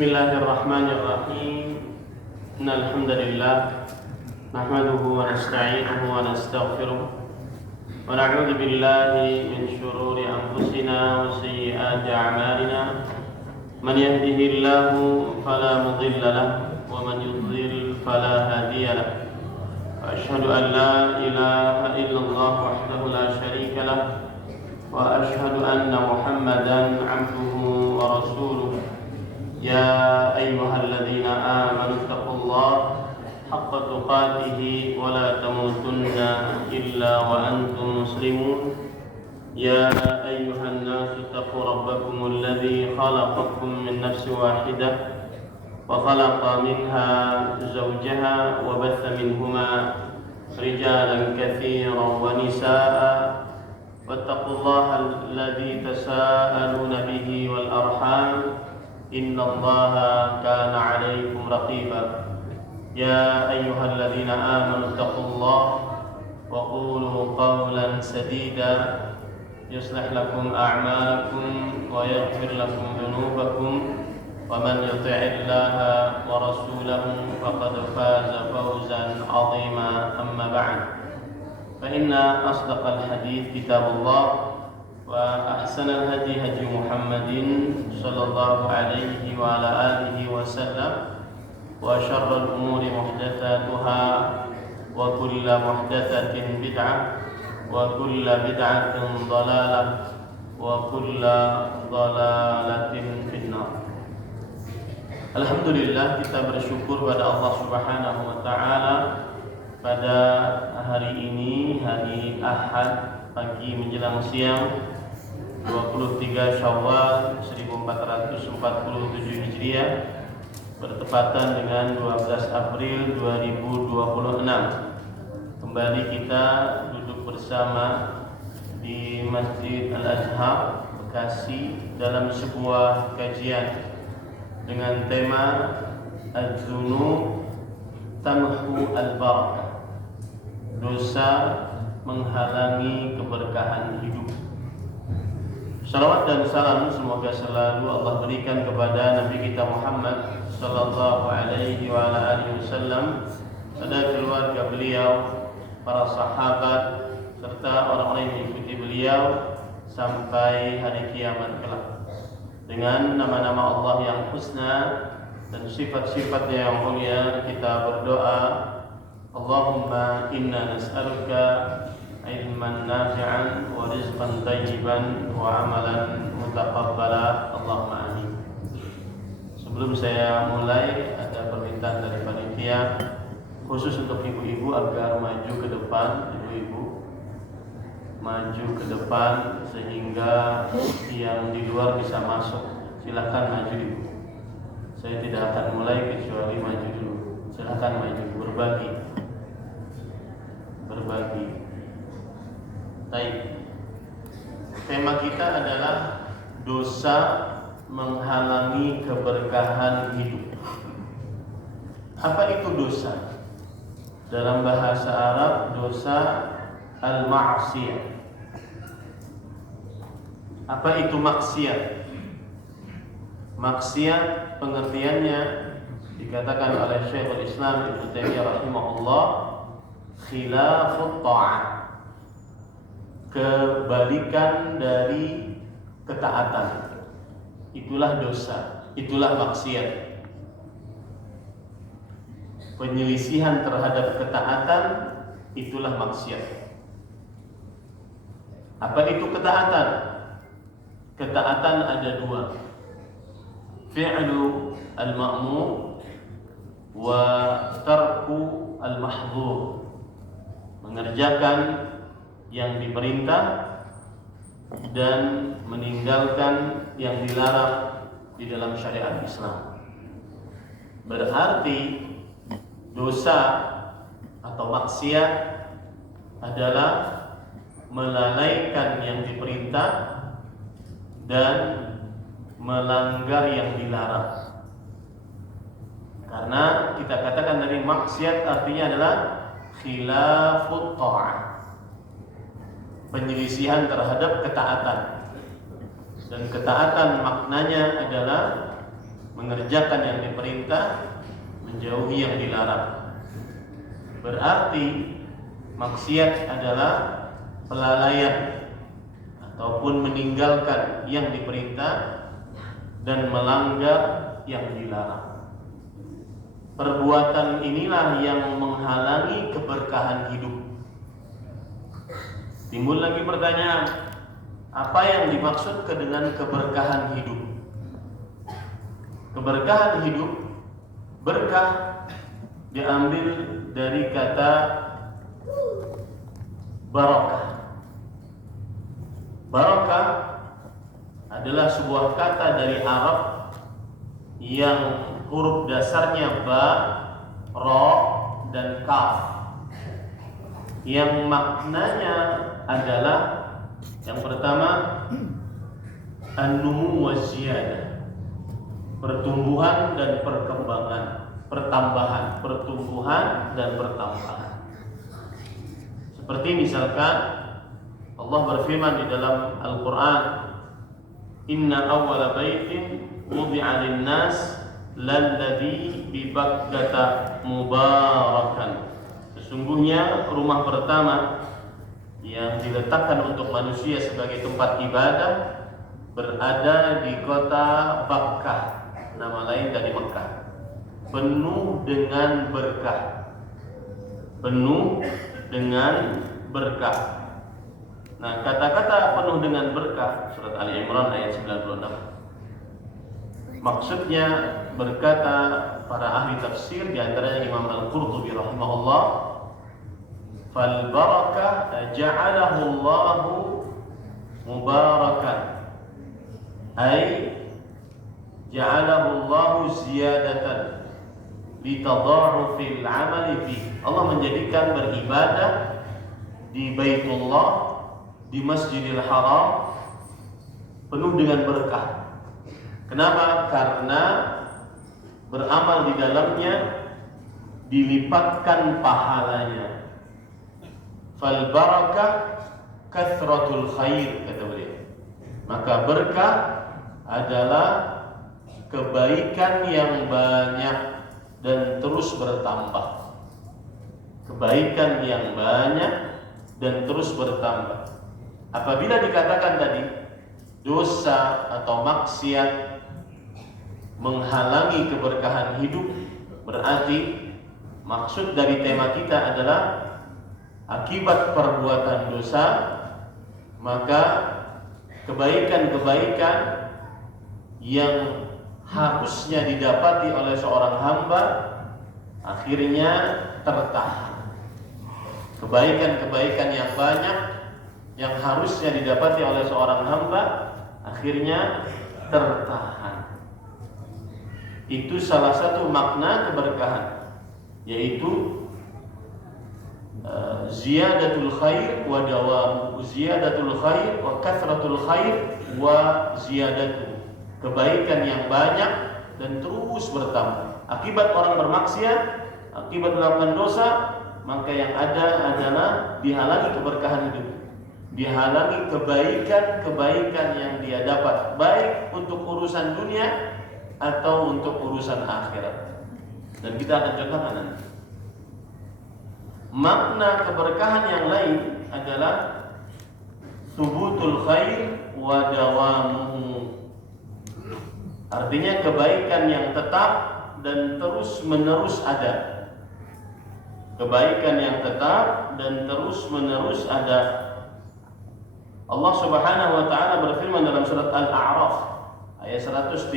Bismillahirrahmanirrahim. Innal hamdalillah nahmaduhu wa nasta'inuhu wa nastaghfiruh wa na'udzu billahi min shururi anfusina wa sayyiati a'malina. Man yahdihillahu fala mudilla lahu wa man yudlil fala hadiya lahu. Asyhadu an la ilaha illallah wahdahu la syarika lahu wa asyhadu anna Muhammadan 'abduhu wa rasuluh. Ya ayyuhalladzina amanu taqullaha haqqa tuqatih wa la tamutunna illa wa antum muslimun. Ya ayyuhan nasu taqu rabbakumul ladzi khalaqakum min nafsin wahidah wa khalaqa minha zawjaha wa batha minhuma rijalan katsiran wa nisaa'a wattaqullaha alladzi tasaaluna bihi wal arham innallaha kana 'alaikum raqiba. Ya ayyuhalladzina amanu taqullaha wa qulu qawlan sadida yuslih lakum a'malakum wa yaghfir lakum dhunubakum wa man yuti'illaha wa rasulahu faqad faza fawzan 'azima. Amma ba'd, fa inna asdaqal hadits kitabullah wa ahsanal hadi hadi Muhammadin sallallahu alaihi wa ala alihi wa sallam wa syarrul umuri muhdatsatuha wa kullu muhdatsatin bid'ah wa kullu bid'atin dhalalah wa kullu dhalalatin finnar. Alhamdulillah, kita bersyukur pada Allah Subhanahu wa taala pada hari ini, hari Ahad pagi menjelang siang, 23 Syawal 1447 Hijriah, bertepatan dengan 12 April 2026. Kembali kita duduk bersama di Masjid Al-Azhar Bekasi dalam sebuah kajian dengan tema Az-Dzunub Tamhu Al-Barakah, dosa menghalangi keberkahan hidup. Salawat dan salam semoga selalu Allah berikan kepada Nabi kita Muhammad sallallahu alaihi wa ala alihi wasallam, pada keluarga beliau, para sahabat, serta orang-orang yang mengikuti beliau sampai hari kiamat kelak. Dengan nama-nama Allah yang husna dan sifat-sifatnya yang mulia, kita berdoa, Allahumma inna nas'aluka ilman nafi'an wa rizqan tayyiban wa amalan mutaqabbala. Allahumma amin. Sebelum saya mulai, ada permintaan dari panitia khusus untuk ibu-ibu agar maju ke depan. Ibu-ibu maju ke depan sehingga yang di luar bisa masuk. Silakan maju ibu. Saya tidak akan mulai kecuali maju dulu. Silakan maju, berbagi. Baik. Tema kita adalah dosa menghalangi keberkahan hidup. Apa itu dosa? Dalam bahasa Arab, dosa al-ma'siyah. Apa itu maksiat? Maksiat pengertiannya dikatakan oleh Syekhul Islam Ibnu Taimiyah rahimahullah, khilafut ta'ah, kebalikan dari ketaatan. Itulah dosa, itulah maksiat. Penyelisihan terhadap ketaatan, itulah maksiat. Apa itu ketaatan? Ketaatan ada dua, fi'lu al-ma'mur wa tarku al-mahdhur, mengerjakan yang diperintah dan meninggalkan yang dilarang di dalam syariat Islam. Berarti dosa atau maksiat adalah melalaikan yang diperintah dan melanggar yang dilarang. Karena kita katakan dari maksiat artinya adalah khilafut ta'ah, penyelisihan terhadap ketaatan. Dan ketaatan maknanya adalah mengerjakan yang diperintah, menjauhi yang dilarang. Berarti maksiat adalah kelalaian ataupun meninggalkan yang diperintah dan melanggar yang dilarang. Perbuatan inilah yang menghalangi keberkahan hidup. Timbul lagi pertanyaan, apa yang dimaksud dengan keberkahan hidup? Keberkahan hidup, berkah diambil dari kata barakah. Barakah adalah sebuah kata dari Arab yang huruf dasarnya ba, ro, dan kaf, yang maknanya adalah yang pertama an-numu wa ziyadah, pertumbuhan dan perkembangan, pertumbuhan dan pertambahan. Seperti misalkan Allah berfirman di dalam Al-Quran, Inna awwala baitin wudi'a lin-nas lalladzi bi Bakkata mubarakan. Sesungguhnya rumah pertama yang diletakkan untuk manusia sebagai tempat ibadah berada di kota Bakkah, nama lain dari Mekah, penuh dengan berkah. Penuh dengan berkah. Nah, kata-kata penuh dengan berkah surat Ali Imran ayat 96. Maksudnya berkata para ahli tafsir, di antaranya Imam Al-Qurtubi rahimahullah, fal barakah ja'alahu Allahu mubarakan, ay ja'alahu Allahu ziyadatan litadha'ufil 'amali fi. Allah menjadikan beribadah di Baitullah, di Masjidil Haram penuh dengan berkah. Kenapa? Karena beramal di dalamnya dilipatkan pahalanya. Fal barakah kathratul khair, kata beliau. Maka berkah adalah kebaikan yang banyak dan terus bertambah. Kebaikan yang banyak dan terus bertambah. Apabila dikatakan tadi dosa atau maksiat menghalangi keberkahan hidup, berarti maksud dari tema kita adalah akibat perbuatan dosa, maka kebaikan-kebaikan yang harusnya didapati oleh seorang hamba akhirnya tertahan. Kebaikan-kebaikan yang banyak yang harusnya didapati oleh seorang hamba akhirnya tertahan. Itu salah satu makna keberkahan, yaitu ziyadatul khair wa dawam, ziyadatul khair wa kathratul khair wa ziyadatu, kebaikan yang banyak dan terus bertambah. Akibat orang bermaksiat, akibat melakukan dosa, maka yang ada adalah dihalangi keberkahan hidup, dihalangi kebaikan-kebaikan yang dia dapat, baik untuk urusan dunia atau untuk urusan akhirat. Dan kita akan contohkan nanti. Makna keberkahan yang lain adalah subutul khair wa dawamuhu, artinya kebaikan yang tetap dan terus menerus ada. Kebaikan yang tetap dan terus menerus ada. Allah Subhanahu wa taala berfirman dalam surat Al-A'raf ayat 137.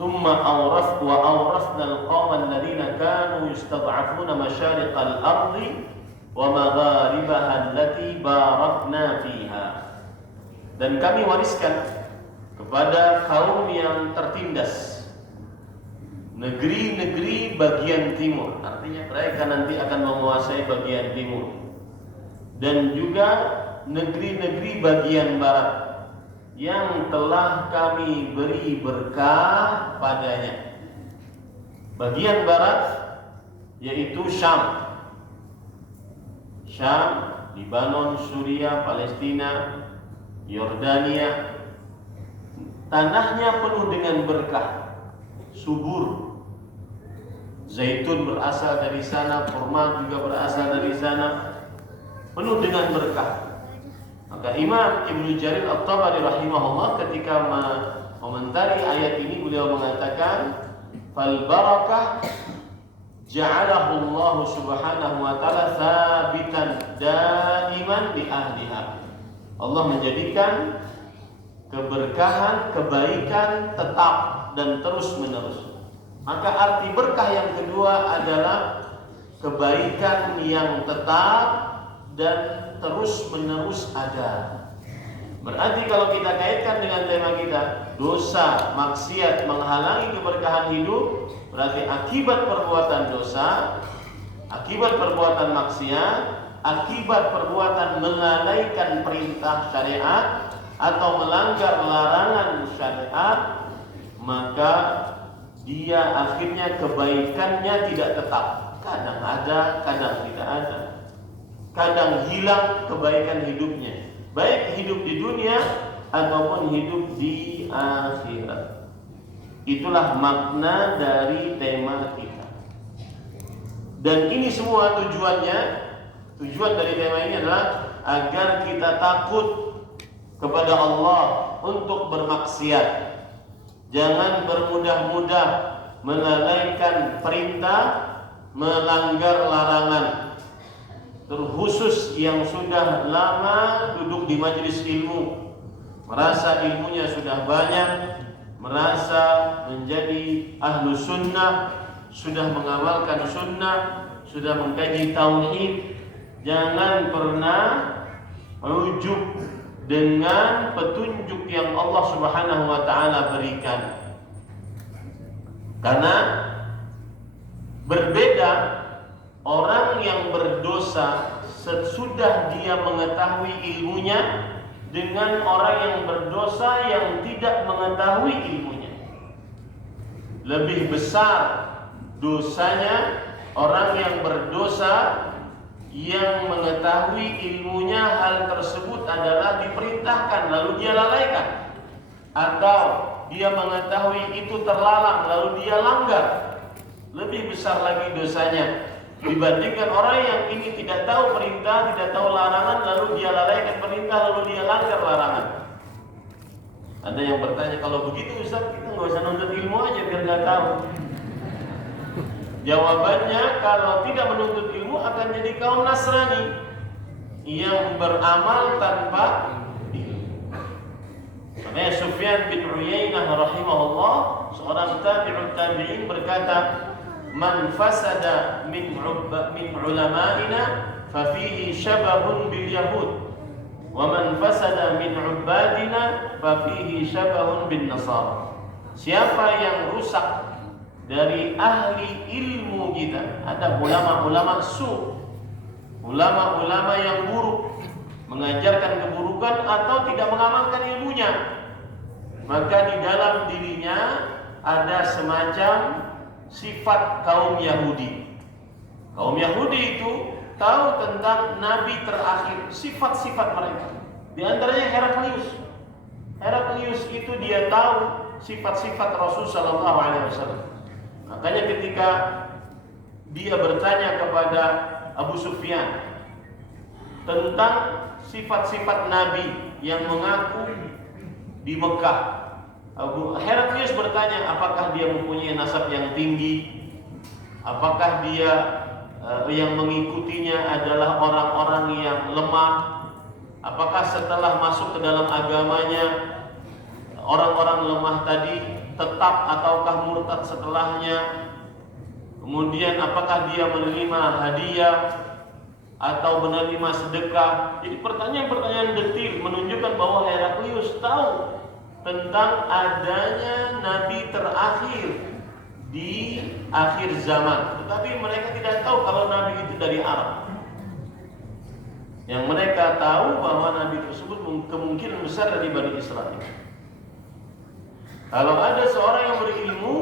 Tsumma awrasna al-qauma alladziina kaanu yustad'afuna masyariqal ardi wa magharibaha allati barakna fiha. Dan kami wariskan kepada kaum yang tertindas negeri-negeri bagian timur, artinya mereka nanti akan menguasai bagian timur, dan juga negeri-negeri bagian barat yang telah kami beri berkah padanya. Bagian barat yaitu Syam, Libanon, Suriah, Palestina, Yordania, tanahnya penuh dengan berkah, subur. Zaitun berasal dari sana, kurma juga berasal dari sana, penuh dengan berkah. Maka Imam Ibnu Jarir At-Tabari rahimahullah ketika mengomentari ayat ini, beliau mengatakan, fal barakah ja'alahu Allah subhanahu wa ta'ala thabitan daiman di ahliha. Allah menjadikan keberkahan, kebaikan tetap dan terus menerus. Maka arti berkah yang kedua adalah kebaikan yang tetap dan terus menerus ada. Berarti kalau kita kaitkan dengan tema kita, dosa, maksiat menghalangi keberkahan hidup, berarti akibat perbuatan dosa, akibat perbuatan maksiat, akibat perbuatan melalaikan perintah syariat atau melanggar larangan syariat, maka dia akhirnya kebaikannya tidak tetap. Kadang ada, kadang tidak ada. Kadang hilang kebaikan hidupnya, baik hidup di dunia ataupun hidup di akhirat. Itulah makna dari tema kita. Dan ini semua tujuan dari tema ini adalah agar kita takut kepada Allah untuk bermaksiat. Jangan bermudah-mudah melalaikan perintah, melanggar larangan. Terkhusus yang sudah lama duduk di majelis ilmu, merasa ilmunya sudah banyak, merasa menjadi ahlu sunnah, sudah mengamalkan sunnah, sudah mengkaji tauhid. Jangan pernah merujuk dengan petunjuk yang Allah Subhanahu wa ta'ala berikan. Karena berbeda orang yang berdosa sesudah dia mengetahui ilmunya dengan orang yang berdosa yang tidak mengetahui ilmunya. Lebih besar dosanya orang yang berdosa yang mengetahui ilmunya hal tersebut adalah diperintahkan lalu dia lalaikan, atau dia mengetahui itu terlarang lalu dia langgar. Lebih besar lagi dosanya dibandingkan orang yang ini tidak tahu perintah, tidak tahu larangan, lalu dia lalaikan perintah, lalu dia langgar larangan. Ada yang bertanya, kalau begitu Ustaz, kita nggak usah nuntut ilmu aja biar nggak tahu. Jawabannya, kalau tidak menuntut ilmu akan jadi kaum Nasrani yang beramal tanpa ilmu. Makanya Sufyan bin Uyainah rahimahullah, seorang tabi'ut tabi'in, berkata, man fasada min ulama'ina fa fihi syabahun bil yahud, wa man fasada min ubadina fa fihi syabahun bin nasara. Siapa yang rusak dari ahli ilmu kita, ada ulama-ulama su, ulama-ulama yang buruk, mengajarkan keburukan atau tidak mengamalkan ilmunya, maka di dalam dirinya ada semacam sifat kaum Yahudi. Kaum Yahudi itu tahu tentang nabi terakhir, sifat-sifat mereka. Di antaranya Heraklius. Heraklius itu dia tahu sifat-sifat Rasul sallallahu alaihi wasallam. Makanya ketika dia bertanya kepada Abu Sufyan tentang sifat-sifat nabi yang mengaku di Mekah, Heraklius bertanya apakah dia mempunyai nasab yang tinggi, apakah dia yang mengikutinya adalah orang-orang yang lemah, apakah setelah masuk ke dalam agamanya orang-orang lemah tadi tetap ataukah murtad setelahnya, kemudian apakah dia menerima hadiah atau menerima sedekah. Jadi pertanyaan-pertanyaan detil menunjukkan bahwa Heraklius tahu tentang adanya nabi terakhir di akhir zaman, tetapi mereka tidak tahu kalau nabi itu dari Arab. Yang mereka tahu bahwa nabi tersebut kemungkinan besar dari Bani Israel. Kalau ada seorang yang berilmu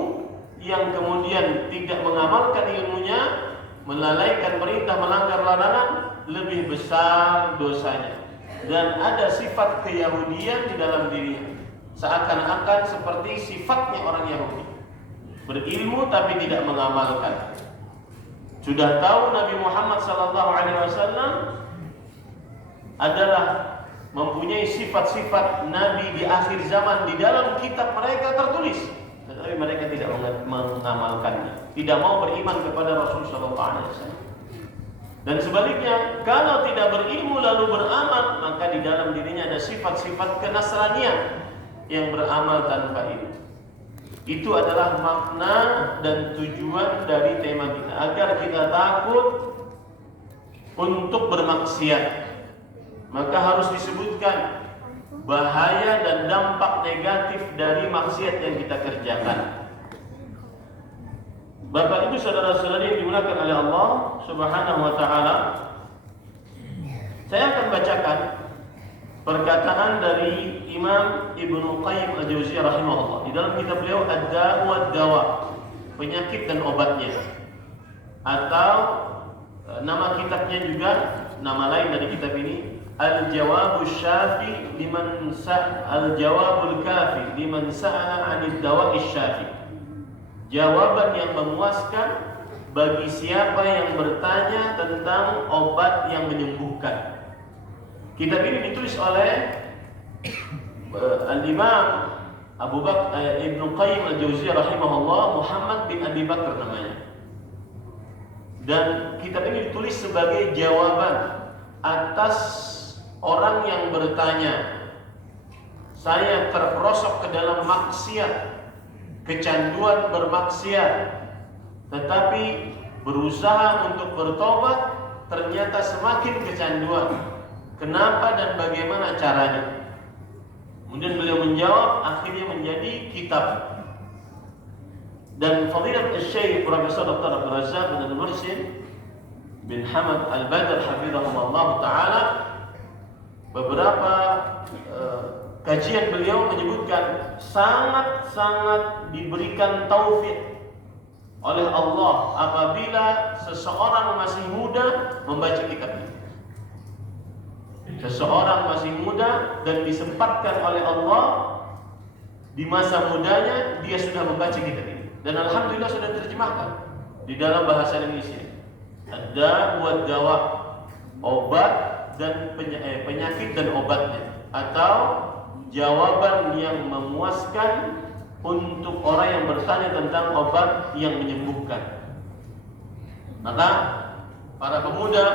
yang kemudian tidak mengamalkan ilmunya, melalaikan perintah, melanggar larangan, lebih besar dosanya. Dan ada sifat keyahudian di dalam dirinya. seakan-akan seperti sifatnya orang Yahudi, berilmu tapi tidak mengamalkan. Sudah tahu Nabi Muhammad SAW adalah mempunyai sifat-sifat Nabi di akhir zaman di dalam kitab mereka tertulis, tetapi mereka tidak mengamalkannya, tidak mau beriman kepada Rasul SAW. Dan sebaliknya, kalau tidak berilmu lalu beramal, maka di dalam dirinya ada sifat-sifat kenasranian yang beramal tanpa ilmu. Itu adalah makna dan tujuan dari tema kita, agar kita takut untuk bermaksiat. Maka harus disebutkan bahaya dan dampak negatif dari maksiat yang kita kerjakan. Bapak Ibu saudara-saudari yang dimuliakan oleh Allah Subhanahu wa taala, saya akan bacakan perkataan dari Imam Ibnu Qayyim Al-Jauziyah rahimahullah di dalam kitab beliau Ad-Da' wad-Dawa, penyakit dan obatnya, atau nama kitabnya juga, nama lain dari kitab ini, Al-Jawabus Syafi liman Al-Jawabul Kafi liman sa'ala 'anid dawa'is syafi. Jawaban yang memuaskan bagi siapa yang bertanya tentang obat yang menyembuhkan. Kitab ini ditulis oleh Al-Imam Abu Bakar Ibnu Qayyim Al-Jauziyah rahimahullah, Muhammad bin Abi Bakar namanya. Dan kitab ini ditulis sebagai jawaban atas orang yang bertanya, saya terperosok ke dalam maksiat, kecanduan bermaksiat, tetapi berusaha untuk bertobat, ternyata semakin kecanduan. Kenapa dan bagaimana caranya? Kemudian beliau menjawab, akhirnya menjadi kitab. Dan Fadilat Syekh Profesor Dr. Abdul Razak bin Al-Mursid bin Hamad Al-Badr hafizahullah taala, beberapa kajian beliau menyebutkan sangat-sangat diberikan taufik oleh Allah apabila seseorang masih muda membaca kitab ini. Seseorang masih muda dan disempatkan oleh Allah di masa mudanya, dia sudah membaca kitab ini. Dan alhamdulillah sudah terjemahkan di dalam bahasa Indonesia. Ad-Da' wad-Dawa, obat dan penyakit dan obatnya, atau jawaban yang memuaskan untuk orang yang bertanya tentang obat yang menyembuhkan. Maka para pemuda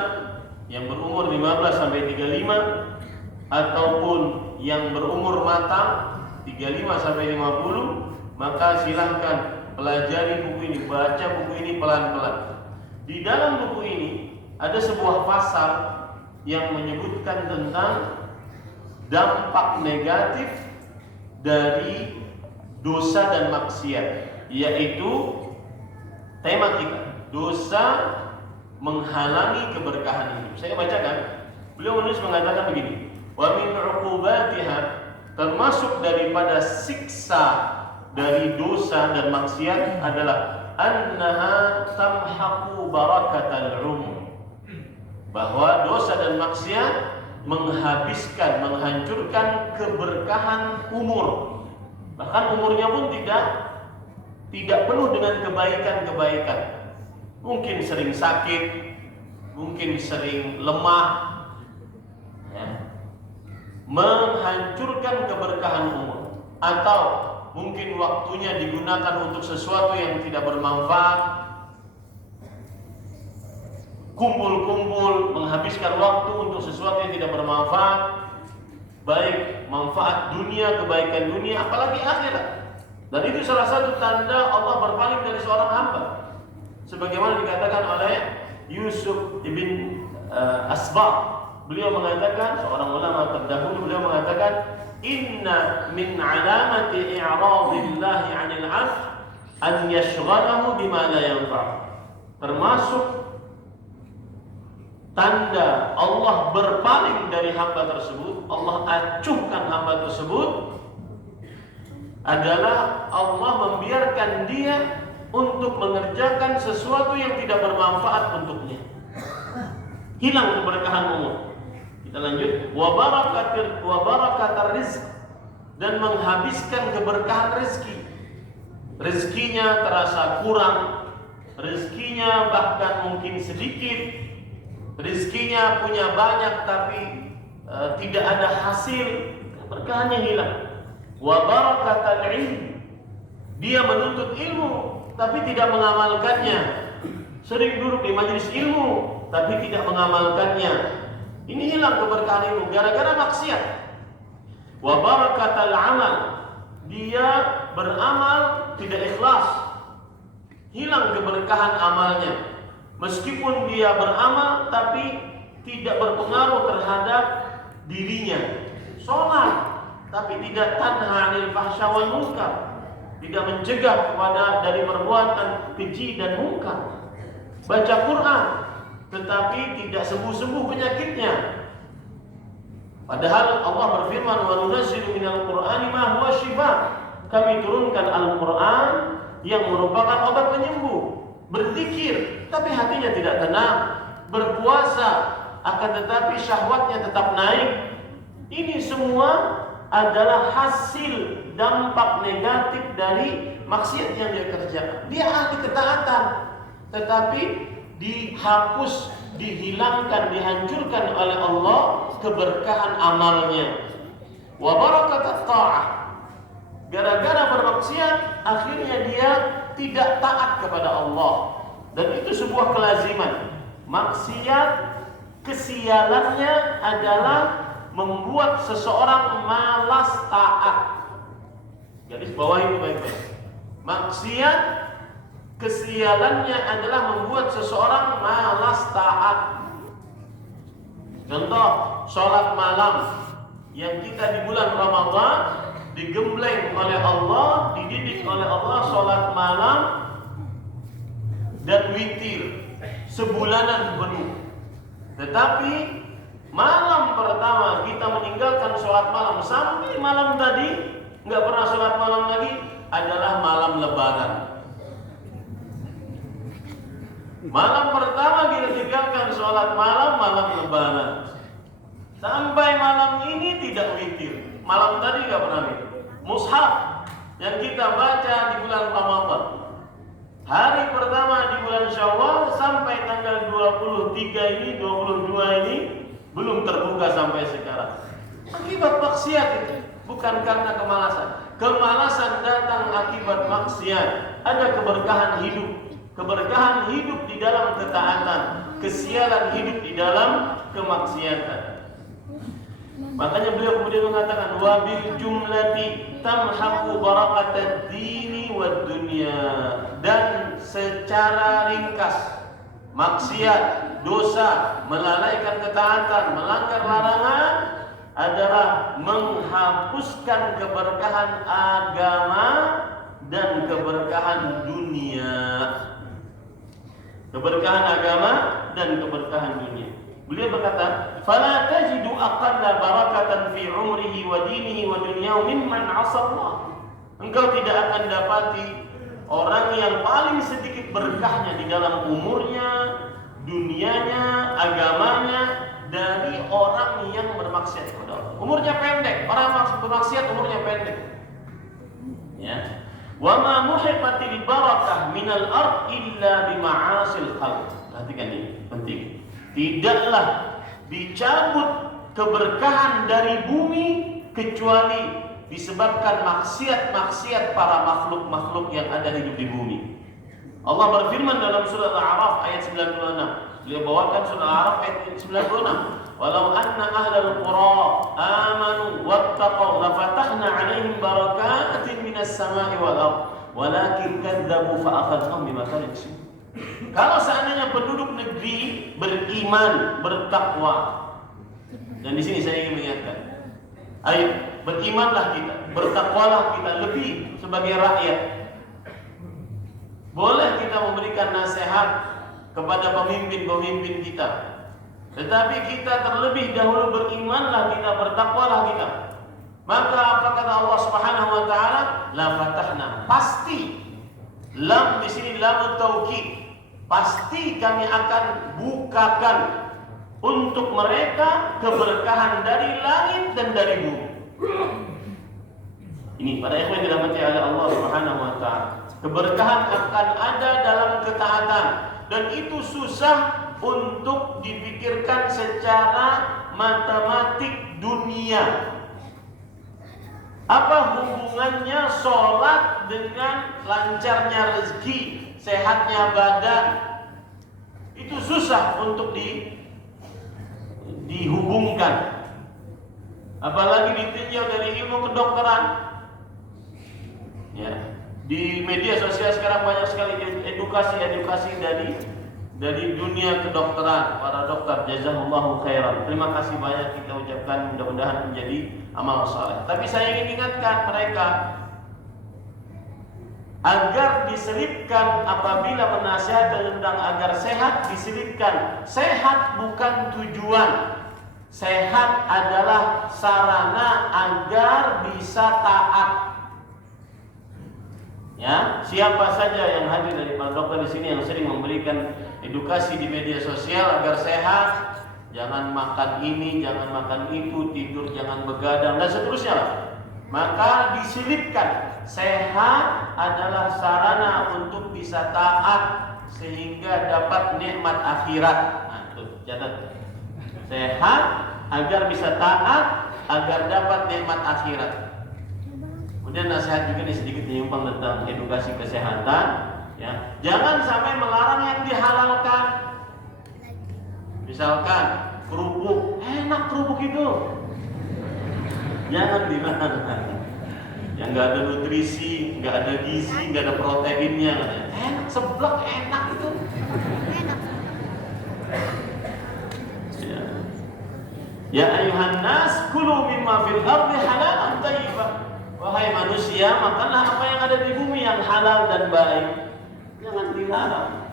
yang berumur 15 sampai 35 ataupun yang berumur matang 35 sampai 50, maka silahkan pelajari buku ini, baca buku ini pelan-pelan. Di dalam buku ini ada sebuah pasal yang menyebutkan tentang dampak negatif dari dosa dan maksiat, yaitu tema kita, dosa menghalangi keberkahan hidup. Saya bacakan, beliau menulis mengatakan begini, wa min 'uqubatiha, termasuk daripada siksa dari dosa dan maksiat adalah annaha tamhaqu barakatal umur, bahwa dosa dan maksiat menghabiskan, menghancurkan keberkahan umur. Bahkan umurnya pun tidak penuh dengan kebaikan-kebaikan. Mungkin sering sakit, mungkin sering lemah, ya. Menghancurkan keberkahan umur, atau mungkin waktunya digunakan untuk sesuatu yang tidak bermanfaat, kumpul-kumpul, menghabiskan waktu untuk sesuatu yang tidak bermanfaat, baik manfaat dunia, kebaikan dunia, apalagi akhirat. Dan itu salah satu tanda Allah berpaling dari seorang hamba, sebagaimana dikatakan oleh Yusuf ibn Asbaq. Beliau mengatakan, seorang ulama terdahulu, beliau mengatakan, inna min alamati i'radillahi 'anil 'abd an yashghalahu bima la yanfa'. Termasuk tanda Allah berpaling dari hamba tersebut, Allah acuhkan hamba tersebut, adalah Allah membiarkan dia untuk mengerjakan sesuatu yang tidak bermanfaat untuknya. Hilang keberkahan umur. Kita lanjut, wa barakatir rizq, dan menghabiskan keberkahan rezeki. Rezekinya terasa kurang, rezekinya bahkan mungkin sedikit, rezekinya punya banyak tapi tidak ada hasil, keberkahannya hilang. Wa barakatul ilm, dia menuntut ilmu tapi tidak mengamalkannya. Sering duduk di majelis ilmu tapi tidak mengamalkannya. Ini hilang keberkahan ilmu gara-gara maksiat. Wa barakatul amal, dia beramal tidak ikhlas, hilang keberkahan amalnya. Meskipun dia beramal tapi tidak berpengaruh terhadap dirinya. Sholat tapi tidak tanha 'anil fahsya wal munkar, tidak mencegah kepada dari perbuatan keji dan munkar. Baca Quran tetapi tidak sembuh-sembuh penyakitnya. Padahal Allah berfirman, wa nunazzilu minal Qur'ani ma huwa shifaa. Kami turunkan Al-Qur'an yang merupakan obat penyembuh. Berzikir tapi hatinya tidak tenang, berpuasa akan tetapi syahwatnya tetap naik. Ini semua adalah hasil dampak negatif dari maksiat yang dia kerjakan. Dia ahli ketaatan tetapi dihapus, dihilangkan, dihancurkan oleh Allah keberkahan amalnya. Wa barakatat ta'ah, gara-gara bermaksiat akhirnya dia tidak taat kepada Allah, dan itu sebuah kelaziman. Maksiat kesialannya adalah membuat seseorang malas taat. Garis bawahi itu baik-baik. Maksiat kesialannya adalah membuat seseorang malas taat. Contoh, sholat malam yang kita di bulan Ramadan digembleng oleh Allah, dididik oleh Allah, sholat malam dan witir sebulanan penuh. Tetapi malam pertama kita meninggalkan sholat malam sampai malam tadi nggak pernah sholat malam lagi, adalah malam Lebaran. Malam pertama kita tinggalkan sholat malam, malam Lebaran. Sampai malam ini tidak witir. Malam tadi nggak pernah witir. Mushaf yang kita baca di bulan Ramadan, hari pertama di bulan Syawal sampai tanggal 23 ini, 22 ini belum terbuka sampai sekarang. Akibat maksiat itu, bukan karena kemalasan. Kemalasan datang akibat maksiat. Ada keberkahan hidup. Keberkahan hidup di dalam ketaatan, kesialan hidup di dalam kemaksiatan. Makanya beliau kemudian mengatakan, wa bil jumlati tamhaqu barakatad dini wad dunya. Dan secara ringkas, maksiat, dosa, melalaikan ketaatan, melanggar larangan adalah menghapuskan keberkahan agama dan keberkahan dunia. Keberkahan agama dan keberkahan dunia. Beliau berkata, "Fala tajidu aqalla barakatan fi umrihi wa dinihi wa dunyahu mimman 'asa Allah." Engkau tidak akan dapati orang yang paling sedikit berkahnya di dalam umurnya, dunianya, agamanya dari orang yang bermaksiat kepada Allah. Umurnya pendek, orang bermaksiat umurnya pendek. Ya. Wa ma muhiqatil barakah minal ard illa bima'asil khalq. Perhatikan ini, penting. Tidaklah dicabut keberkahan dari bumi kecuali disebabkan maksiat-maksiat para makhluk-makhluk yang ada hidup di bumi. Allah berfirman dalam surah Al-A'raf ayat 96. Beliau bawakan surah Al-A'raf ayat 96. Walau anna ahlal qura amanu wattaqaw lafatahna 'alaihim barakatin minas sama'i wal ardh walakin kadzdzabu fa akhadhahum bima kanu yaksibun. Kalau seandainya penduduk negeri beriman, bertakwa, dan di sini saya ingin mengingatkan, ayo berimanlah kita, bertakwalah kita lebih sebagai rakyat. Boleh kita memberikan nasihat kepada pemimpin-pemimpin kita, tetapi kita terlebih dahulu berimanlah kita, bertakwalah kita. Maka apa kata Allah Subhanahu wa taala? La fatahna, pasti. Lam di sini lam taukid. Pasti kami akan bukakan untuk mereka keberkahan dari langit dan dari bumi. Ini pada ikhwan yang dirahmati oleh Allah Subhanahu wa taala. Keberkahan akan ada dalam ketaatan dan itu susah untuk dipikirkan secara matematik dunia. Apa hubungannya sholat dengan lancarnya rezeki, sehatnya badan? Itu susah untuk dihubungkan. Apalagi ditinjau dari ilmu kedokteran. Ya, di media sosial sekarang banyak sekali edukasi dari dunia kedokteran. Para dokter, jazakumullahu khairan. Terima kasih banyak kita ucapkan, mudah-mudahan menjadi amal saleh. Tapi saya ingin ingatkan mereka agar diselipkan apabila menasihatkan tentang agar sehat, diselipkan sehat bukan tujuan. Sehat adalah sarana agar bisa taat. Ya, siapa saja yang hadir dari para dokter di sini yang sering memberikan edukasi di media sosial agar sehat, jangan makan ini, jangan makan itu, tidur jangan begadang dan seterusnya. Maka diselipkan sehat adalah sarana untuk bisa taat sehingga dapat nikmat akhirat. Nah, tuh catat. Sehat agar bisa taat agar dapat nikmat akhirat. Kemudian nasihat juga nih sedikit menyimpang tentang edukasi kesehatan. Ya, jangan sampai melarang yang dihalalkan. Misalkan kerupuk, enak kerupuk itu. Jangan dilarang. Yang nggak ada nutrisi, nggak ada gizi, nggak ada proteinnya. Enak seblak, enak itu. Ya ayuhan nas, kulu mimma fil ardi halalan thayyiban. Wahai manusia, makanlah apa yang ada di bumi yang halal dan baik. Jangan dilarang.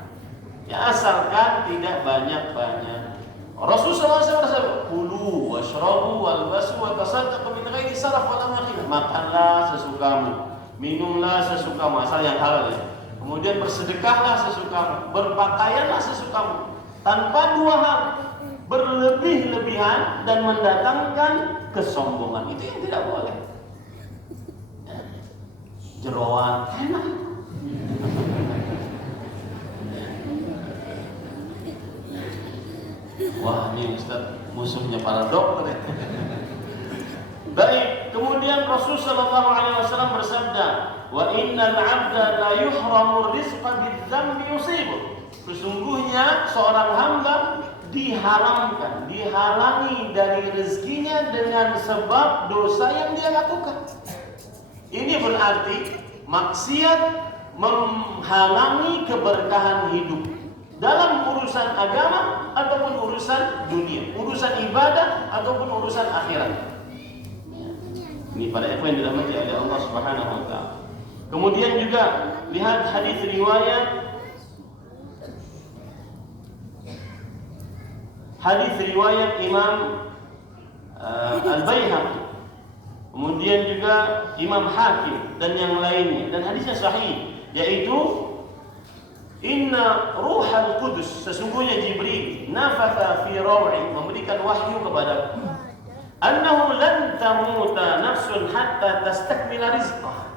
Ya asalkan tidak banyak-banyak. Rasulullah SAW, kulu washrabu walbasu wa tasaddaqu min ghairi saraf wala makhil. Makanlah sesukamu, minumlah sesukamu, asal yang halal ya. Kemudian bersedekahlah sesukamu, berpakaianlah sesukamu. Tanpa dua hal, berlebih-lebihan dan mendatangkan kesombongan. Itu yang tidak boleh. Jeroan enak. Wah, ini Ustaz musuhnya para dokter. Baik, kemudian Rasul sallallahu alaihi wasallam bersabda, "Wa innal 'abda la yuhramu rizqa bidzambi yusibu." Sesungguhnya seorang hamba dihalangi dari rezekinya dengan sebab dosa yang dia lakukan. Ini berarti maksiat menghalangi keberkahan hidup dalam urusan agama ataupun urusan dunia, urusan ibadah ataupun urusan akhirat. Ini pada ikhwan yang dirahmati oleh Allah Subhanahu wa taala. Kemudian juga lihat hadis riwayat Imam Al-Baihaqi. Kemudian juga Imam Hakim dan yang lainnya, dan hadisnya sahih, yaitu Inna Ruhal Qudus, sesungguhnya Jibril nafatha fi raw'i, memberikan wahyu kepadaku, annahu lan tamuta nafsun hatta tastakmila rizqah.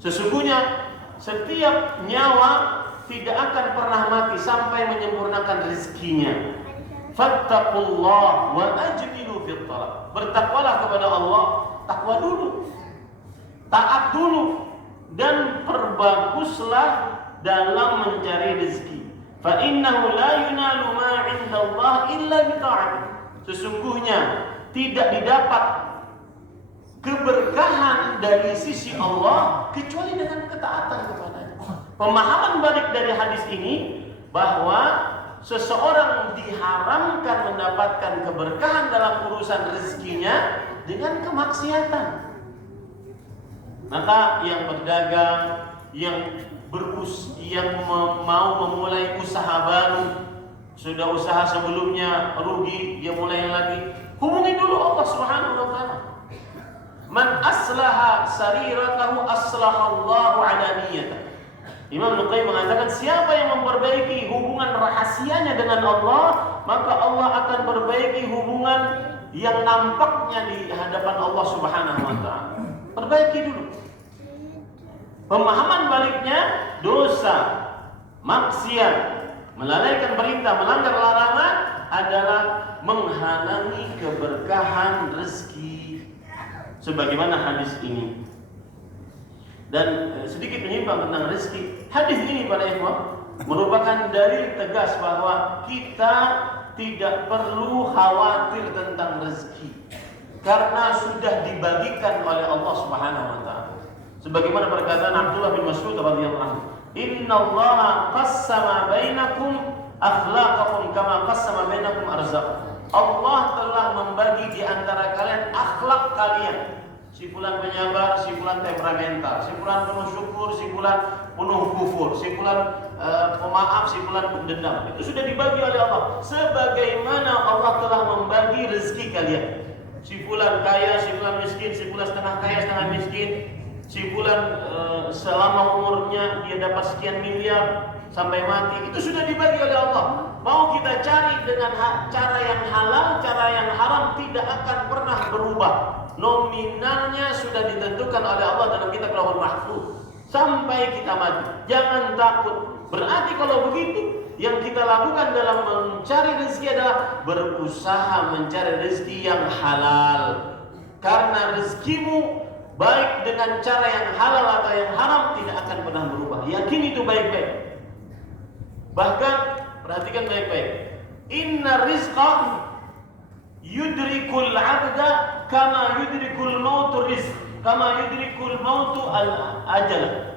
Sesungguhnya setiap nyawa tidak akan pernah mati sampai menyempurnakan rezekinya. Fattaqullah wa ajmilu fit talab. Bertakwalah kepada Allah, takwa dulu, taat dulu, dan perbaguslah dalam mencari rezeki. Fa innahu la yunalu ma 'indallah illa bi ta'ati. Sesungguhnya tidak didapat keberkahan dari sisi Allah kecuali dengan ketaatan kepadanya. Pemahaman balik dari hadis ini bahwa seseorang diharamkan mendapatkan keberkahan dalam urusan rezekinya dengan kemaksiatan. Maka yang berdagang, yang mau memulai usaha baru, sudah usaha sebelumnya rugi, dia mulai lagi, hubungi dulu Allah Subhanahu wa taala. Man aslaha sariratahu aslahallahu alaniyatahu. Imam Al-Qayyim mengatakan, siapa yang memperbaiki hubungan rahasianya dengan Allah, maka Allah akan perbaiki hubungan yang nampaknya di hadapan Allah Subhanahu wa taala. perbaiki dulu. Pemahaman baliknya, dosa, maksiat, melalaikan perintah, melanggar larangan adalah menghalangi keberkahan rezeki. Sebagaimana hadis ini. Dan sedikit menyimpang tentang rezeki. Hadis ini para ikhwan merupakan dalil tegas bahwa kita tidak perlu khawatir tentang rezeki karena sudah dibagikan oleh Allah Subhanahu wa taala. Sebagaimana perkataan Abdullah bin Mas'ud radhiyallahu anhu, "Innallaha qassama bainakum akhlaqakum kama qassama bainakum arzaq." Allah telah membagi di antara kalian akhlak kalian. Si fulan penyabar, si fulan temperamental, si fulan penuh syukur, si fulan penuh kufur, si fulan pemaaf, si fulan pendendam. Itu sudah dibagi oleh Allah. Sebagaimana Allah telah membagi rezeki kalian. Si fulan kaya, si fulan miskin, si fulan setengah kaya, setengah miskin. Si fulan selama umurnya dia dapat sekian miliar sampai mati. Itu sudah dibagi oleh Allah. Mau kita cari dengan cara yang halal, cara yang haram tidak akan pernah berubah. Nominalnya sudah ditentukan oleh Allah dalam kitab Lauhul Mahfuz sampai kita mati. Jangan takut. Berarti kalau begitu, yang kita lakukan dalam mencari rezeki adalah berusaha mencari rezeki yang halal. Karena rezekimu baik dengan cara yang halal atau yang haram tidak akan pernah berubah. Yakin itu baik-baik. Bahkan perhatikan baik-baik. Inna rizqa yudrikul abda kama yudrikul mautu rizq, kama yudrikul mautu al-ajal.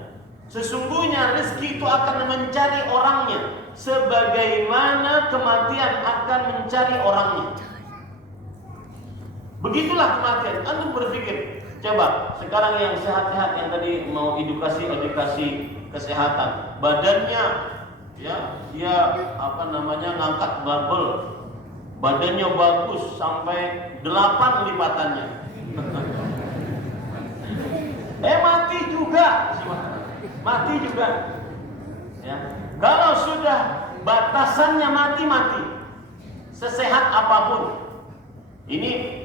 Sesungguhnya rezeki itu akan mencari orangnya sebagaimana kematian akan mencari orangnya. Begitulah kematian. Antum berpikir, coba sekarang yang sehat-sehat, yang tadi mau edukasi kesehatan, badannya ya dia ngangkat barbel, badannya bagus sampai 8 lipatannya. mati juga ya. Kalau sudah batasannya mati sesehat apapun. Ini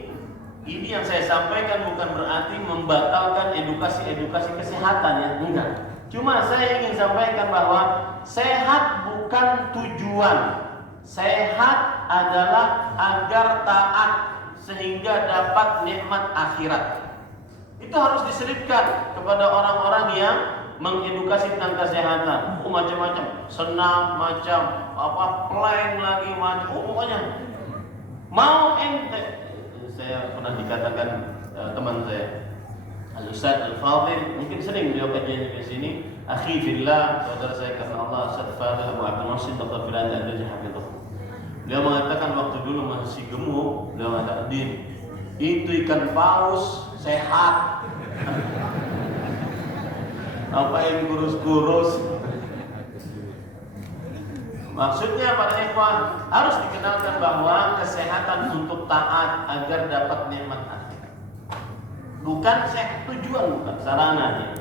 yang saya sampaikan bukan berarti membatalkan edukasi kesehatan ya, enggak. Cuma saya ingin sampaikan bahwa sehat bukan tujuan. Sehat adalah agar taat sehingga dapat nikmat akhirat. Itu harus diselipkan kepada orang-orang yang mengedukasi tentang kesehatan. Macam-macam, senam, macam plank lagi, macam pokoknya mau ente. Saya pernah dikatakan teman saya, Al-Ustaz Al-Fadhil, mungkin sering beliau kajian di sini, akhi fillah, saudara saya karena Allah, Ustaz Fadhil Abu Abdul Muhsin Dr. Firanda Al-Hafidhullah. Beliau mengatakan waktu dulu masih gemuk, beliau mengatakan, "Din, itu ikan paus sehat." Apa yang kurus-kurus? Maksudnya para ikhwan harus dikenalkan bahwa kesehatan untuk taat agar dapat nikmat akhirat. Bukan tujuan, bukan sarananya.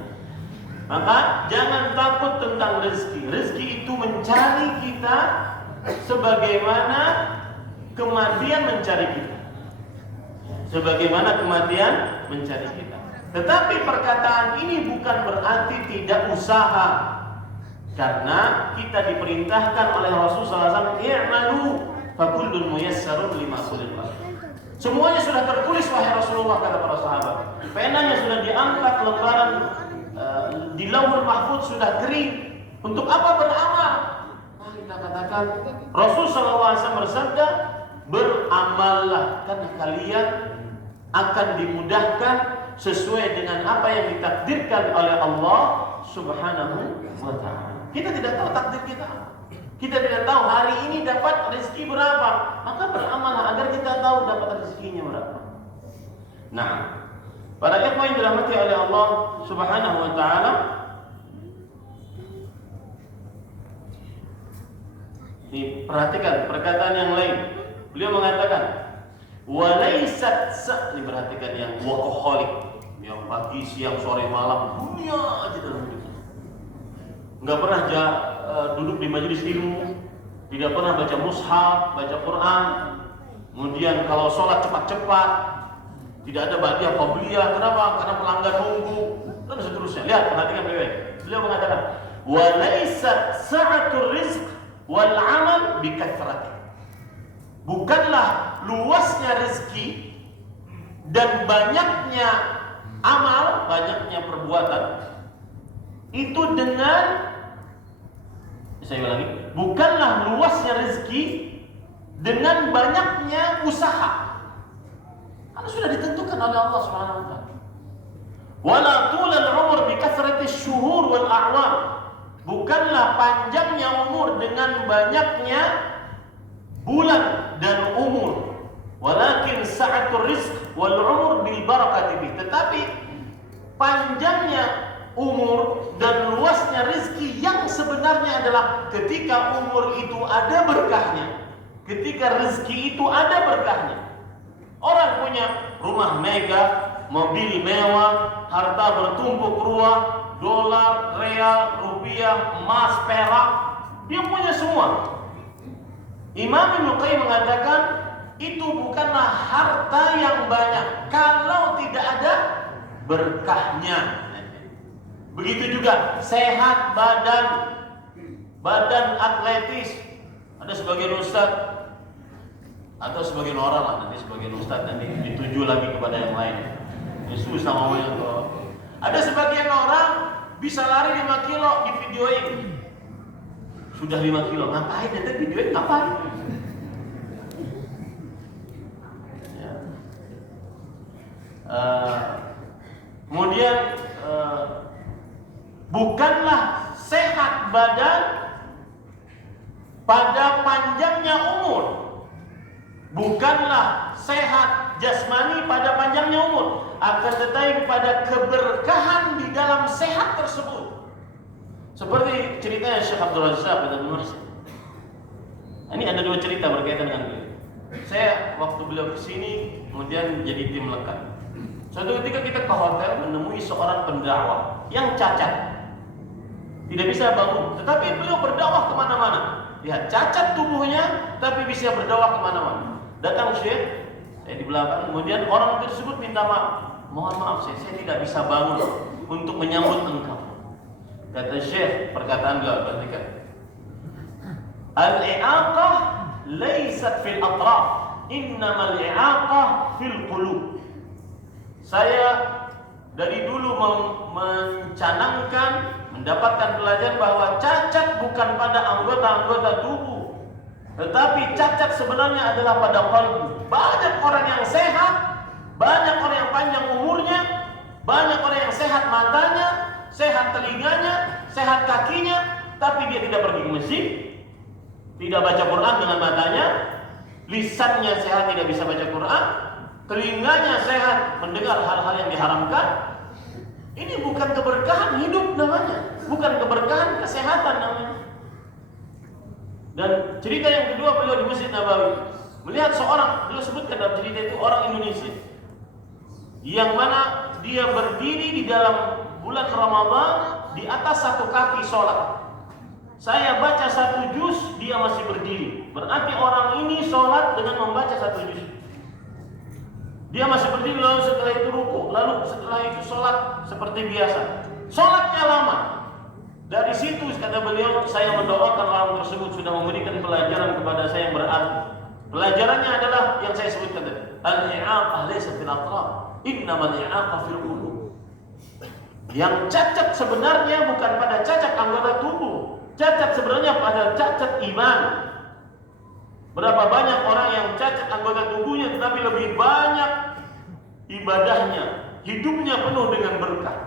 Maka jangan takut tentang rezeki. Rezeki itu mencari kita sebagaimana kematian mencari kita. Sebagaimana kematian mencari kita. Tetapi perkataan ini bukan berarti tidak usaha. Karena kita diperintahkan oleh Rasulullah SAW, "I'malu fakullun muyassarun lima khuliqa." Semuanya sudah tertulis wahai Rasulullah, kata para sahabat. Penanya sudah diangkat, lembaran di Lauhul Mahfuz sudah kering. Untuk apa beramal? Nah, kita katakan Rasulullah SAW bersabda, "Beramallah karena kalian akan dimudahkan sesuai dengan apa yang ditakdirkan oleh Allah Subhanahu wa ta'ala." Kita tidak tahu takdir kita. Kita tidak tahu hari ini dapat rezeki berapa. Maka beramallah agar kita tahu dapat rezekinya berapa. Nah, para ikhwan yang dirahmati oleh Allah Subhanahu wa ta'ala, ini perhatikan perkataan yang lain. Beliau mengatakan, "Walaysat ini perhatikan yang workaholic, yang pagi, siang, sore, malam, dunia aja dalam hidup. Enggak pernah duduk di majelis ilmu, tidak pernah baca mushaf, baca Quran. Kemudian kalau sholat cepat-cepat, tidak ada ba'diyah qabliyah. Kenapa? Karena pelanggan nunggu. Lihat, perhatikan baik-baik. Beliau mengatakan, "Wa laysat sa'atur rizq wal 'amal bi kathrati." Bukanlah luasnya rezeki dan banyaknya amal, banyaknya perbuatan itu dengan, saya ulangi, bukanlah luasnya rezeki dengan banyaknya usaha. Karena sudah ditentukan oleh Allah Subhanahu wa taala. Wala tulal umur bi kathrati syuhur wal a'wam. Bukanlah panjangnya umur dengan banyaknya bulan dan umur. Walakin sa'atur rizq wal umur bil barakati bih. Tetapi panjangnya umur dan luasnya rezeki yang sebenarnya adalah ketika umur itu ada berkahnya, ketika rezeki itu ada berkahnya. Orang punya rumah megah, mobil mewah, harta bertumpuk ruah, dolar, real, rupiah, emas, perak, dia punya semua. Imam Ibnu Qayyim mengatakan itu bukanlah harta yang banyak kalau tidak ada berkahnya. Begitu juga sehat badan atletis. Ada sebagian ustaz atau sebagian orang lah, nanti sebagian ustaz nanti dituju lagi kepada yang lain. Ini susah ngomongnya tuh. Ada sebagian orang bisa lari 5 kilo di videoin. Sudah 5 kilo, ngapain nanti videoin ngapain? Ya. Kemudian bukanlah sehat badan pada panjangnya umur, bukanlah sehat jasmani pada panjangnya umur, akan tetapi pada keberkahan di dalam sehat tersebut. Seperti ceritanya Syekh Abdul Razak bin Muhsin. Ini ada 2 cerita berkaitan dengan beliau. Saya waktu beliau kesini kemudian jadi tim lekat. Suatu ketika kita ke hotel menemui seorang pendakwah yang cacat, tidak bisa bangun, tetapi beliau berdakwah kemana-mana. Lihat, cacat tubuhnya, tapi bisa berdakwah kemana-mana. Datang Syekh, saya di belakang, kemudian orang tersebut minta maaf. Mohon maaf, saya tidak bisa bangun untuk menyambut engkau. Kata Syekh, perkataan beliau, perhatikan. Al-i'aqah laysat fil atraf, innamal i'aqah fil qulub. Saya dari dulu mencanangkan, mendapatkan pelajaran bahwa cacat bukan pada anggota-anggota tubuh, tetapi cacat sebenarnya adalah pada qalbu. Banyak orang yang sehat, banyak orang yang panjang umurnya, banyak orang yang sehat matanya, sehat telinganya, sehat kakinya, tapi dia tidak pergi ke masjid, tidak baca Quran dengan matanya, lisannya sehat tidak bisa baca Quran, telinganya sehat mendengar hal-hal yang diharamkan. Ini bukan keberkahan hidup namanya, bukan keberkahan kesehatan namanya. Dan cerita yang kedua, beliau di Masjid Nabawi melihat seorang, beliau sebutkan dalam cerita itu orang Indonesia yang mana dia berdiri di dalam bulan Ramadan di atas 1 kaki sholat. Saya baca 1 juz, dia masih berdiri. Berarti orang ini sholat dengan membaca 1 juz. Dia masih berdiri, lalu setelah itu ruku, lalu setelah itu sholat seperti biasa. Sholatnya lama. Dari situ kata beliau, saya mendoakan orang tersebut sudah memberikan pelajaran kepada saya yang berarti. Pelajarannya adalah yang saya sebutkan tadi. Al-i'aqah laysa fil atraf, innamal i'aqah fil qulub. Yang cacat sebenarnya bukan pada cacat anggota tubuh. Cacat sebenarnya pada cacat iman. Berapa banyak orang yang cacat anggota tubuhnya tetapi lebih banyak ibadahnya, hidupnya penuh dengan berkah.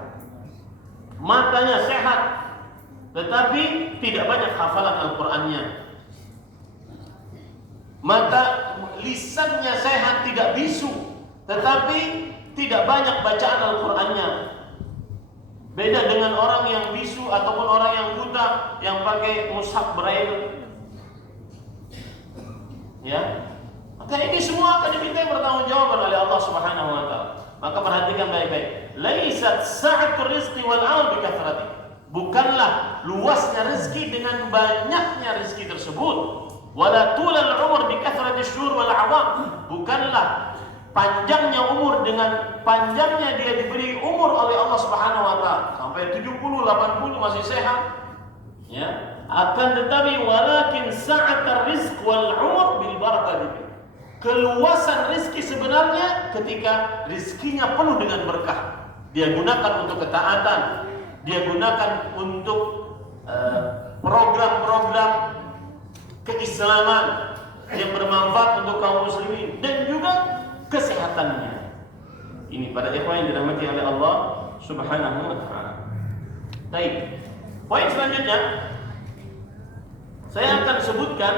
Matanya sehat tetapi tidak banyak hafalan Al-Qur'annya. Mata lisannya sehat, tidak bisu, tetapi tidak banyak bacaan Al-Qur'annya. Beda dengan orang yang bisu ataupun orang yang buta yang pakai mushaf braille. Ya, maka ini semua akan diminta pertanggungjawaban oleh Allah Subhanahu wa taala. Maka perhatikan baik-baik. Laisat sa'atur rizqi wal 'amal bi kathrati. Bukanlah luasnya rezeki dengan banyaknya rezeki tersebut. Wala tulal umur bi kathrati syuhur wal 'awam. Bukanlah panjangnya umur dengan panjangnya dia diberi umur oleh Allah Subhanahu wa taala. sampai 70, 80 masih sehat. Ya, akan tetapi walakin sa'atar rizq wal 'umr bil barakah. Keluasan rizki sebenarnya ketika rizkinya penuh dengan berkah. Dia gunakan untuk ketaatan, dia gunakan untuk program-program keislaman yang bermanfaat untuk kaum muslimin dan juga kesehatannya. Ini pada ikhwan yang dirahmati oleh Allah Subhanahu wa taala. Baik. Poin selanjutnya saya akan sebutkan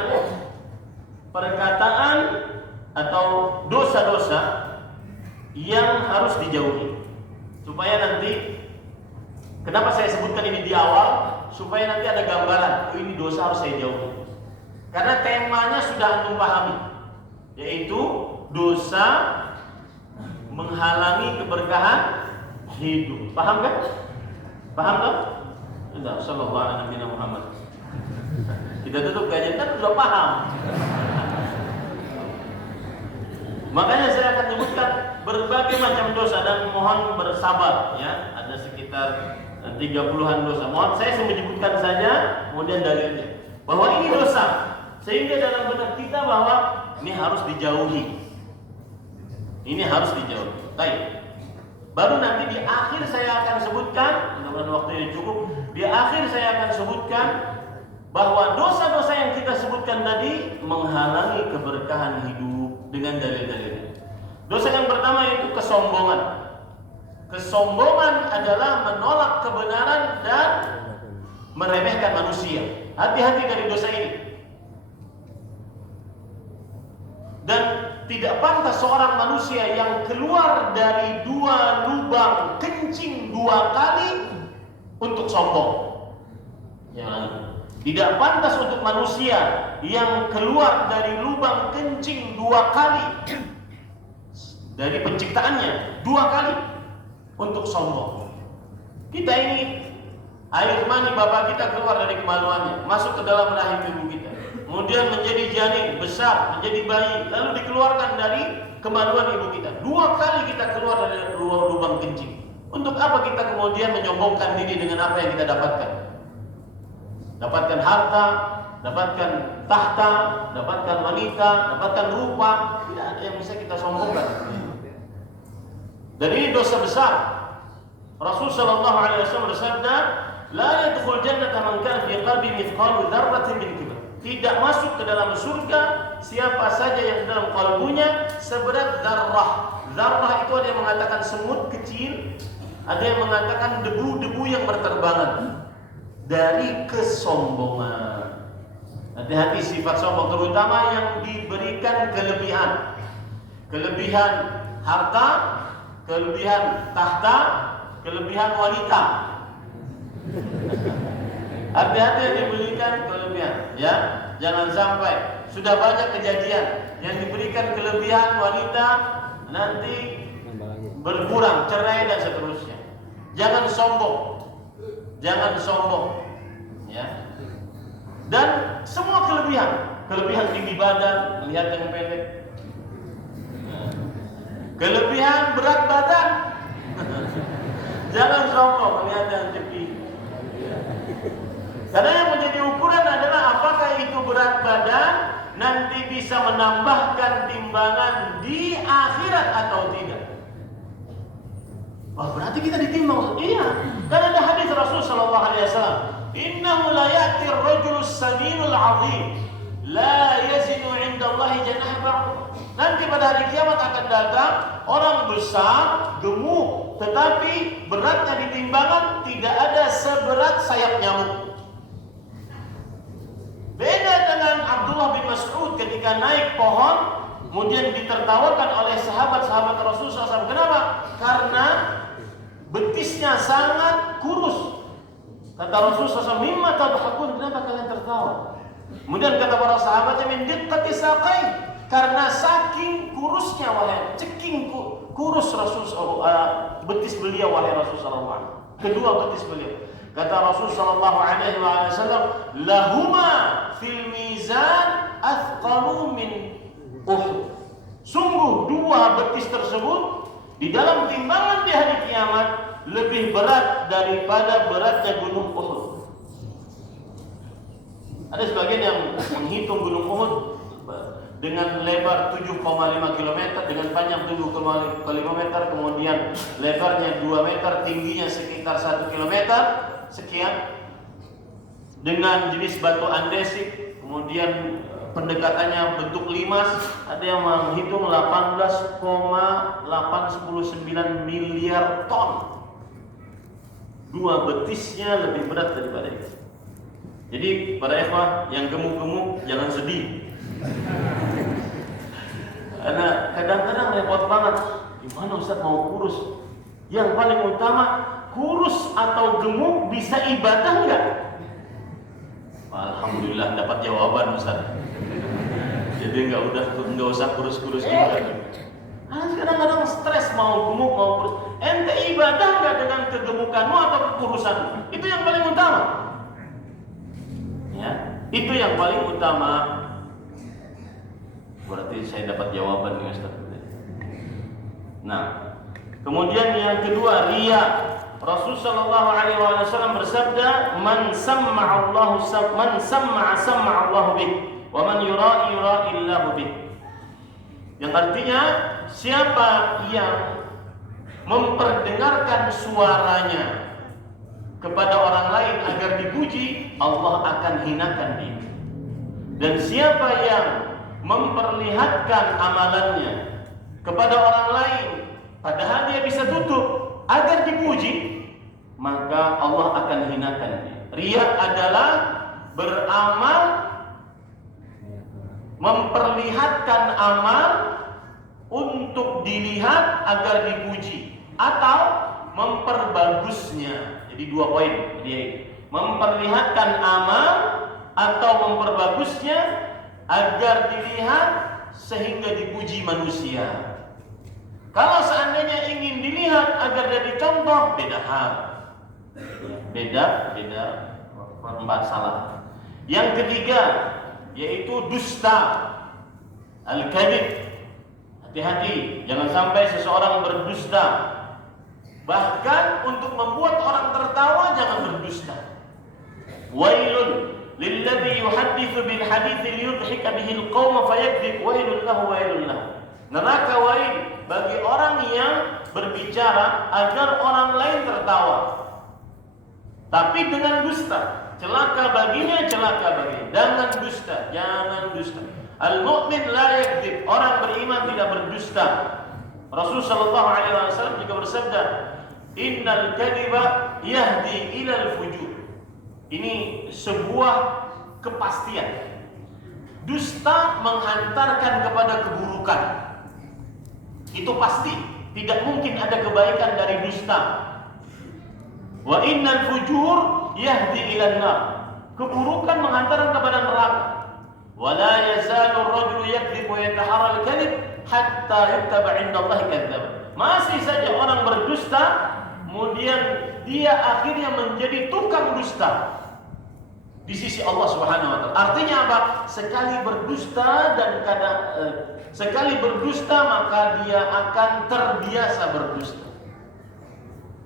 perkataan atau dosa-dosa yang harus dijauhi. Supaya nanti, kenapa saya sebutkan ini di awal? Supaya nanti ada gambaran, ini dosa harus saya jauhi. Karena temanya sudah antum pahami, yaitu dosa menghalangi keberkahan hidup. Paham kan? Paham tak? Tidak. Sallallahu alaihi Muhammad. Kita tutup kajian kan sudah paham. Makanya saya akan menyebutkan berbagai macam dosa dan mohon bersabar ya. Ada sekitar 30-an dosa. Mohon saya menyebutkan saja kemudian dalilnya. Bahwa ini dosa. Sehingga dalam benak kita bahwa ini harus dijauhi. Ini harus dijauhi. Baik. Baru nanti di akhir saya akan sebutkan, mudah-mudahan waktunya cukup. Di akhir saya akan sebutkan bahwa dosa-dosa yang kita sebutkan tadi menghalangi keberkahan hidup dengan dalil-dalilnya. Dosa yang pertama yaitu kesombongan. Kesombongan adalah menolak kebenaran dan meremehkan manusia. Hati-hati dari dosa ini. Dan tidak pantas seorang manusia yang keluar dari 2 lubang kencing 2 kali untuk sombong. Tidak pantas untuk manusia yang keluar dari lubang kencing 2 kali dari penciptaannya 2 kali untuk sombong. Kita ini air mani bapak kita keluar dari kemaluannya, masuk ke dalam rahim ibu kita. Kemudian menjadi janin, besar, menjadi bayi, lalu dikeluarkan dari kemaluan ibu kita. 2 kali kita keluar dari lubang kencing. Untuk apa kita kemudian menyombongkan diri dengan apa yang kita dapatkan? Dapatkan harta, dapatkan tahta, dapatkan wanita, dapatkan rupa. Tidak ada yang bisa kita sombongkan. Dan ini dosa besar. Rasul sallallahu alaihi wasallam bersabda, "La yadkhul jannata man kana fi qalbi mithqalu dzarratin min kibr." Tidak masuk ke dalam surga siapa saja yang dalam kalbunya seberat zarrah. Zarrah itu ada yang mengatakan semut kecil, ada yang mengatakan debu-debu yang berterbangan dari kesombongan. Hati-hati sifat sombong, terutama yang diberikan kelebihan. Kelebihan harta, kelebihan tahta, kelebihan wanita. Hati-hati yang diberikan kelebihan, ya. Jangan sampai sudah banyak kejadian yang diberikan kelebihan wanita nanti berkurang, cerai dan seterusnya. Jangan sombong. Jangan sombong. Ya. Dan semua kelebihan tinggi badan, melihat yang pendek. Kelebihan berat badan. Jangan sombong melihat yang tinggi. Karena yang menjadi ukuran adalah apakah itu berat badan nanti bisa menambahkan timbangan di akhirat atau tidak. Oh, berarti kita ditimbang. Iya. Karena ada hadis Rasul sallallahu alaihi wasallam, "Innahu la ya'ti ar-rajulu as-saminul 'azim la yazinu 'inda Allah janah ba'd." Nanti pada hari kiamat akan datang orang besar, gemuk, tetapi beratnya di timbangan tidak ada seberat sayap nyamuk. Beda dengan Abdullah bin Mas'ud ketika naik pohon kemudian ditertawakan oleh sahabat-sahabat Rasulullah SAW. Kenapa? Karena betisnya sangat kurus. Kata Rasulullah SAW, "Mimma tadhakun?" Kenapa kalian tertawa? Kemudian kata para sahabatnya, "Min diqqati saqai." Karena saking kurusnya wahai ceking kurus betis beliau wahai Rasulullah SAW. Kedua betis beliau. Kata Rasul sallallahu alaihi wasallam, "Lahuma fil mizan athqalu min Uhud." Sungguh 2 betis tersebut di dalam timbangan di hari kiamat lebih berat daripada beratnya gunung Uhud. Ada sebagian yang menghitung gunung Uhud dengan lebar 7,5 km, dengan panjang 7,5 km, kemudian lebarnya 2 meter, tingginya sekitar 1 km sekian, dengan jenis batu andesit, kemudian pendekatannya bentuk limas. Ada yang menghitung 18,819 miliar ton. Dua betisnya lebih berat daripada itu. Jadi para ikhwah yang gemuk-gemuk jangan sedih. Karena kadang-kadang repot banget. Gimana Ustaz mau kurus? Yang paling utama, kurus atau gemuk bisa ibadah enggak? Alhamdulillah dapat jawaban Ustaz. Jadi enggak usah kurus-kurus juga. Kadang-kadang stres mau gemuk mau kurus. Ente ibadah enggak dengan kegemukanmu atau kekurusanmu? Itu yang paling utama. Ya, itu yang paling utama. Berarti saya dapat jawaban nih Ustaz. Nah, kemudian yang kedua, riya. Rasul sallallahu alaihi wasallam bersabda, "Man samma'a Allahu bih, wa man yura'i Allahu bih." Yang artinya, siapa yang memperdengarkan suaranya kepada orang lain agar dipuji, Allah akan hinakan dia. Dan siapa yang memperlihatkan amalannya kepada orang lain padahal dia bisa tutup agar dipuji, maka Allah akan hinakan dia. Riya adalah beramal, memperlihatkan amal untuk dilihat agar dipuji atau memperbagusnya. Jadi dua poin dia, memperlihatkan amal atau memperbagusnya agar dilihat sehingga dipuji manusia. Kalau seandainya ingin dilihat agar jadi contoh, beda hal. Beda masalah. Yang ketiga yaitu dusta, al-kadhib. Hati-hati, jangan sampai seseorang berdusta. Bahkan untuk membuat orang tertawa jangan berdusta. Wailun lilladzi yuhadditsu bil hadits liyudhika bihi al-qaum fayakdzib, wailun lahu wailun lahu. Neraka wail bagi orang yang berbicara agar orang lain tertawa, tapi dengan dusta. Celaka baginya, celaka baginya. Jangan dusta, jangan dusta. Al-mu'min la yakdzib, orang beriman tidak berdusta. Rasul sallallahu alaihi wasallam juga bersabda, "Innal kadhiba yahdi ilal fujur." Ini sebuah kepastian. Dusta menghantarkan kepada keburukan. Itu pasti. Tidak mungkin ada kebaikan dari dusta. Wa innal fujur yahdi ilan nar. Keburukan menghantarkan kepada neraka. Wa la yazalu ar-rajulu yakdzibu wa yataharra al-kadhib hatta yuktaba 'inda Allah kadzdzab. Masih saja orang berdusta, kemudian dia akhirnya menjadi tukang dusta di sisi Allah Subhanahu wa taala. Artinya apa? Sekali berdusta sekali berdusta maka dia akan terbiasa berdusta.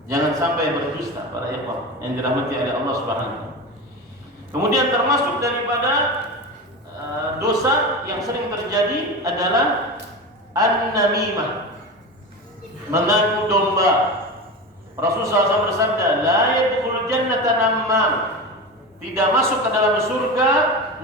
Jangan sampai berdusta para ikhwah yang dirahmati oleh Allah Subhanahu wa taala. Kemudian termasuk daripada dosa yang sering terjadi adalah an-namimah, mengadu domba. Rasulullah SAW bersabda, "La yadkhulul jannata nammam." Tidak masuk ke dalam surga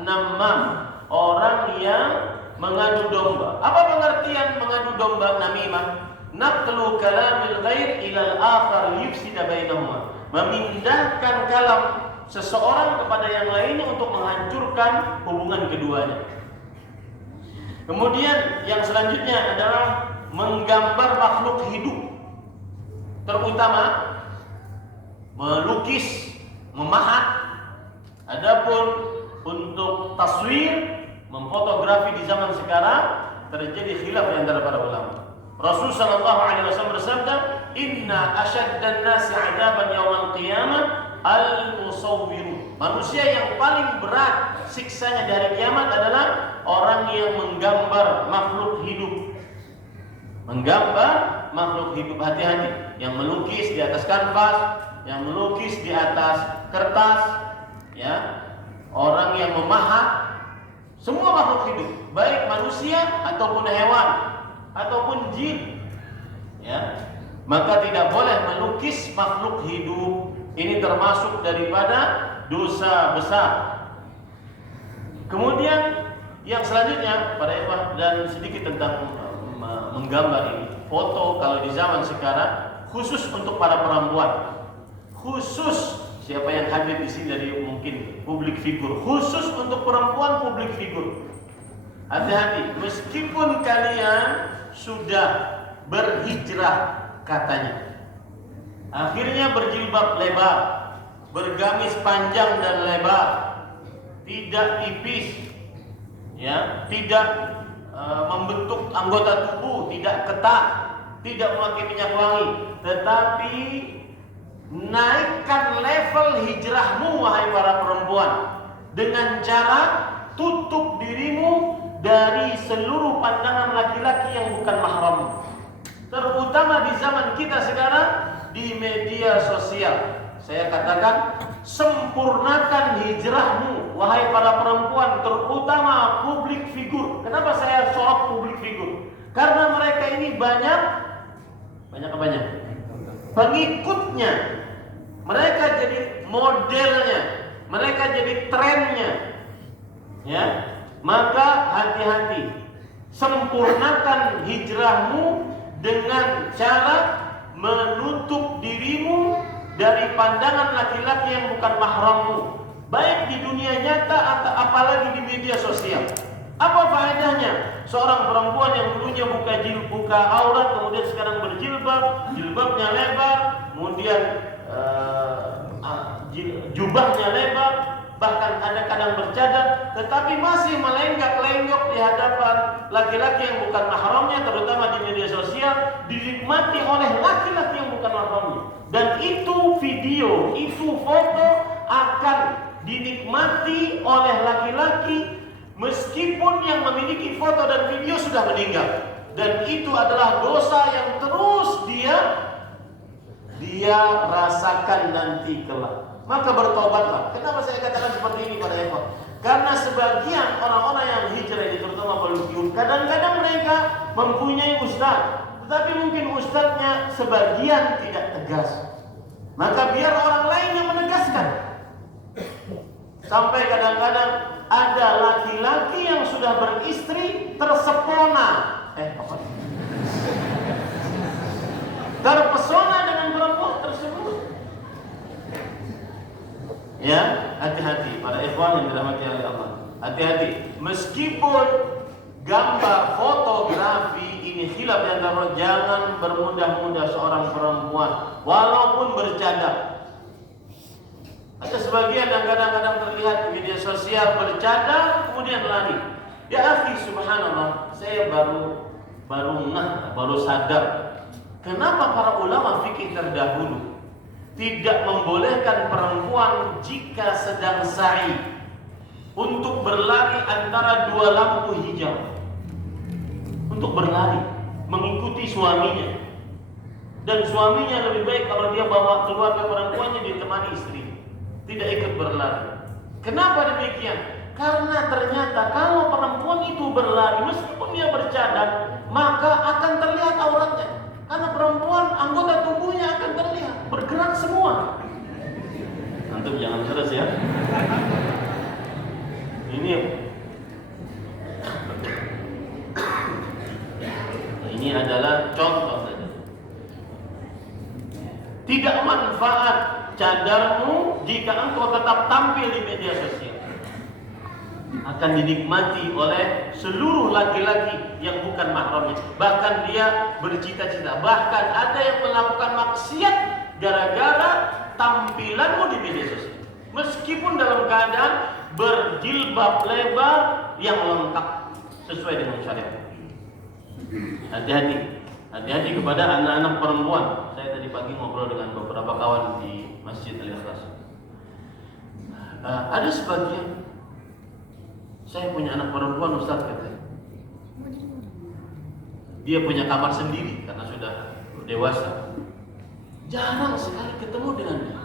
nammam, orang yang mengadu domba. Apa pengertian mengadu domba namimah? Naqlu kalamil ghair ilal akhar yufsida bainahuma. Memindahkan kalam seseorang kepada yang lainnya untuk menghancurkan hubungan keduanya. Kemudian yang selanjutnya adalah menggambar makhluk hidup, terutama melukis, memahat. Adapun untuk taswir, memfotografi di zaman sekarang terjadi khilaf di antara para ulama. Rasul sallallahu alaihi wasallam bersabda, "Inna asyaddan nasi 'adaban yaumil qiyamah al-musawwirun." Manusia yang paling berat siksanya di hari kiamat adalah orang yang menggambar makhluk hidup. Menggambar makhluk hidup. Hati-hati. yang melukis di atas kanvas, yang melukis di atas kertas, ya, orang yang memahat, semua makhluk hidup, baik manusia ataupun hewan ataupun jin, ya, maka tidak boleh melukis makhluk hidup. Ini termasuk daripada dosa besar. Kemudian yang selanjutnya pada ikhwan, dan sedikit tentang menggambar ini. Foto kalau di zaman sekarang khusus untuk para perempuan. Khusus siapa yang hadir di sini dari mungkin publik figur, khusus untuk perempuan publik figur. Hati-hati, meskipun kalian sudah berhijrah katanya, akhirnya berjilbab lebar, bergamis panjang dan lebar, tidak tipis, ya, tidak membentuk anggota tubuh, tidak ketat, tidak memakai minyak wangi, tetapi naikkan level hijrahmu wahai para perempuan dengan cara tutup dirimu dari seluruh pandangan laki-laki yang bukan mahrammu. Terutama di zaman kita sekarang di media sosial. Saya katakan, sempurnakan hijrahmu wahai para perempuan, terutama publik figur. Kenapa saya sorot publik figur? Karena mereka ini banyak pengikutnya. Mereka jadi modelnya, mereka jadi trennya, ya. Maka hati-hati, sempurnakan hijrahmu dengan cara menutup dirimu dari pandangan laki-laki yang bukan mahrammu, baik di dunia nyata atau apalagi di media sosial. Apa faedahnya seorang perempuan yang dulunya buka aurat, kemudian sekarang berjilbab, jilbabnya lebar, kemudian jubahnya lebar, bahkan ada kadang bercadar, tetapi masih melenggak-lenggok di hadapan laki-laki yang bukan mahramnya, terutama di media sosial, dinikmati oleh laki-laki yang bukan mahramnya. Dan itu video, itu foto akan dinikmati oleh laki-laki meskipun yang memiliki foto dan video sudah meninggal. Dan itu adalah dosa yang terus dia rasakan nanti kelak. Maka bertobatlah. Kenapa saya katakan seperti ini pada ikhwan? Karena sebagian orang-orang yang hijrah ini, terutama pelukis, kadang-kadang mereka mempunyai ustaz, tetapi mungkin ustaznya sebagian tidak tegas. Maka biar orang lain yang menegaskan. Sampai kadang-kadang ada laki-laki yang sudah beristri terpesona dengan perempuan tersebut. Ya, hati-hati para ikhwan yang dirahmati oleh Allah. Hati-hati, meskipun gambar fotografi ini khilaf di antara, jangan bermudah-mudah seorang perempuan walaupun bercadar. Ada sebagian yang kadang-kadang terlihat di media sosial bercadar kemudian lari. Ya akhi, subhanallah, saya baru sadar kenapa para ulama fikih terdahulu tidak membolehkan perempuan jika sedang sa'i untuk berlari antara dua lampu hijau, untuk berlari mengikuti suaminya, dan suaminya lebih baik kalau dia bawa keluarga perempuannya ditemani istri, tidak ikut berlari. Kenapa demikian? Karena ternyata kalau perempuan itu berlari meskipun dia bercadar, maka akan terlihat auratnya. Karena perempuan anggota tubuhnya akan terlihat, bergerak semua. Antum jangan keras ya. Ini adalah contoh saja. Tidak manfaat cadarmu jika engkau tetap tampil di media sosial. Akan dinikmati oleh seluruh laki-laki yang bukan mahramnya. Bahkan dia bercita-cita, bahkan ada yang melakukan maksiat gara-gara tampilanmu di media sosial. Meskipun dalam keadaan berjilbab lebar yang lengkap sesuai dengan syariat. Hati-hati kepada anak-anak perempuan. Saya tadi pagi ngobrol dengan beberapa kawan di Masjid Al-Ikhlas. Ada sebagian, saya punya anak perempuan Ustaz, katanya. Dia punya kamar sendiri karena sudah dewasa. jarang sekali ketemu dengan dia.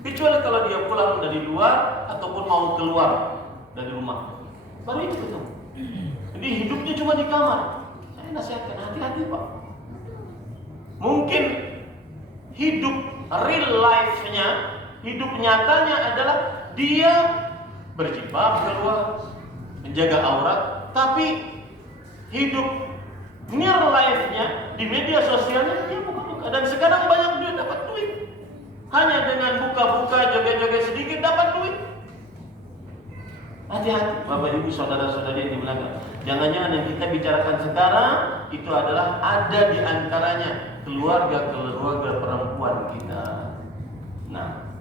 Kecuali kalau dia pulang dari luar ataupun mau keluar dari rumah, baru itu ketemu. Jadi hidupnya cuma di kamar. Saya nasihatkan hati-hati Pak. Mungkin hidup real life-nya, hidup nyatanya adalah dia berjilbab keluar, menjaga aurat, tapi hidup near life-nya di media sosialnya dia buka-buka. Dan sekarang banyak dia dapat duit. Hanya dengan buka-buka, joget-joget sedikit dapat duit. Hati-hati Bapak Ibu saudara-saudari yang dimuliakan. Jangan-jangan yang kita bicarakan sekarang itu adalah ada di antaranya keluarga-keluarga perempuan kita. Nah,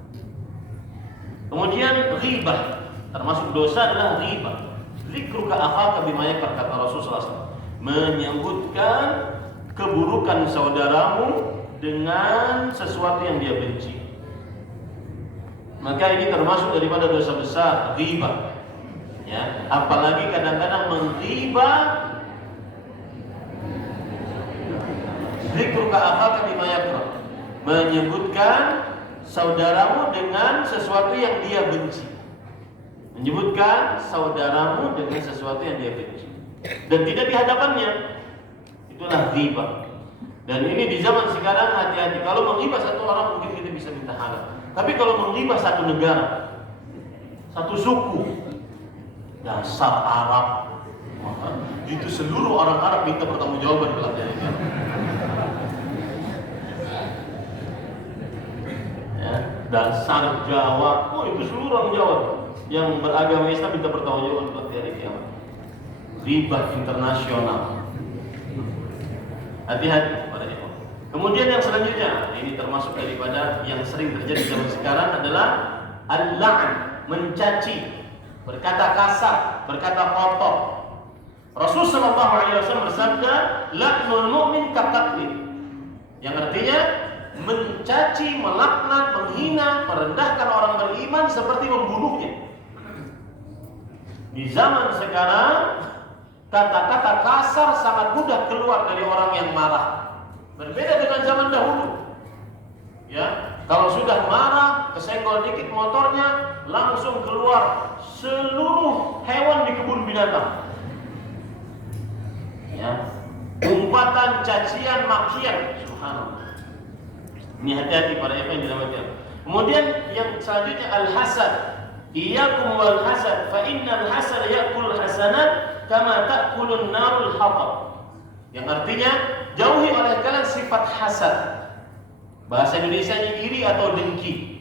kemudian ghibah, termasuk dosa adalah ghibah. Zikruka akhaka bima yakar, kata Rasulullah SAW. Menyebutkan keburukan saudaramu dengan sesuatu yang dia benci. Maka ini termasuk daripada dosa besar, ghibah. Ya, apalagi kadang-kadang menghibah. Zikruka akhaka bima yakar, menyebutkan saudaramu dengan sesuatu yang dia benci. Menyebutkan saudaramu dengan sesuatu yang dia benci dan tidak di hadapannya, itulah ghibah. Dan ini di zaman sekarang hati-hati. Kalau menghibah satu orang mungkin kita bisa minta halal, tapi kalau menghibah satu negara, satu suku, dasar Arab, itu seluruh orang Arab minta pertanggungjawaban belakangnya. Ya, dasar Jawa, itu seluruh orang Jawa yang beragama Islam minta pertanggungjawaban pada hari kiamat. Ghibah internasional. Hati-hati pada itu. Kemudian yang selanjutnya, ini termasuk daripada yang sering terjadi zaman sekarang adalah al-la'n, mencaci, berkata kasar, berkata kotor. Rasul sallallahu alaihi wasallam bersabda, "La'nul mu'min kaqatli." Yang artinya mencaci, melaknat, menghina, merendahkan orang beriman seperti membunuhnya. Di zaman sekarang kata-kata kasar sangat mudah keluar dari orang yang marah. Berbeda dengan zaman dahulu. Ya, kalau sudah marah, kesenggol dikit motornya, langsung keluar seluruh hewan di kebun binatang. Ya, umpatan, cacian, makian, subhanallah. Ini hati-hati para ikhwan yang dirahmati Allah. Kemudian yang selanjutnya al-hasad. Iyyakum wal hasad, fa innal hasad ya'kul hasanat kama ta'kulun narul hatab. Yang artinya jauhi oleh kalian sifat hasad. Bahasa Indonesianya iri atau dengki.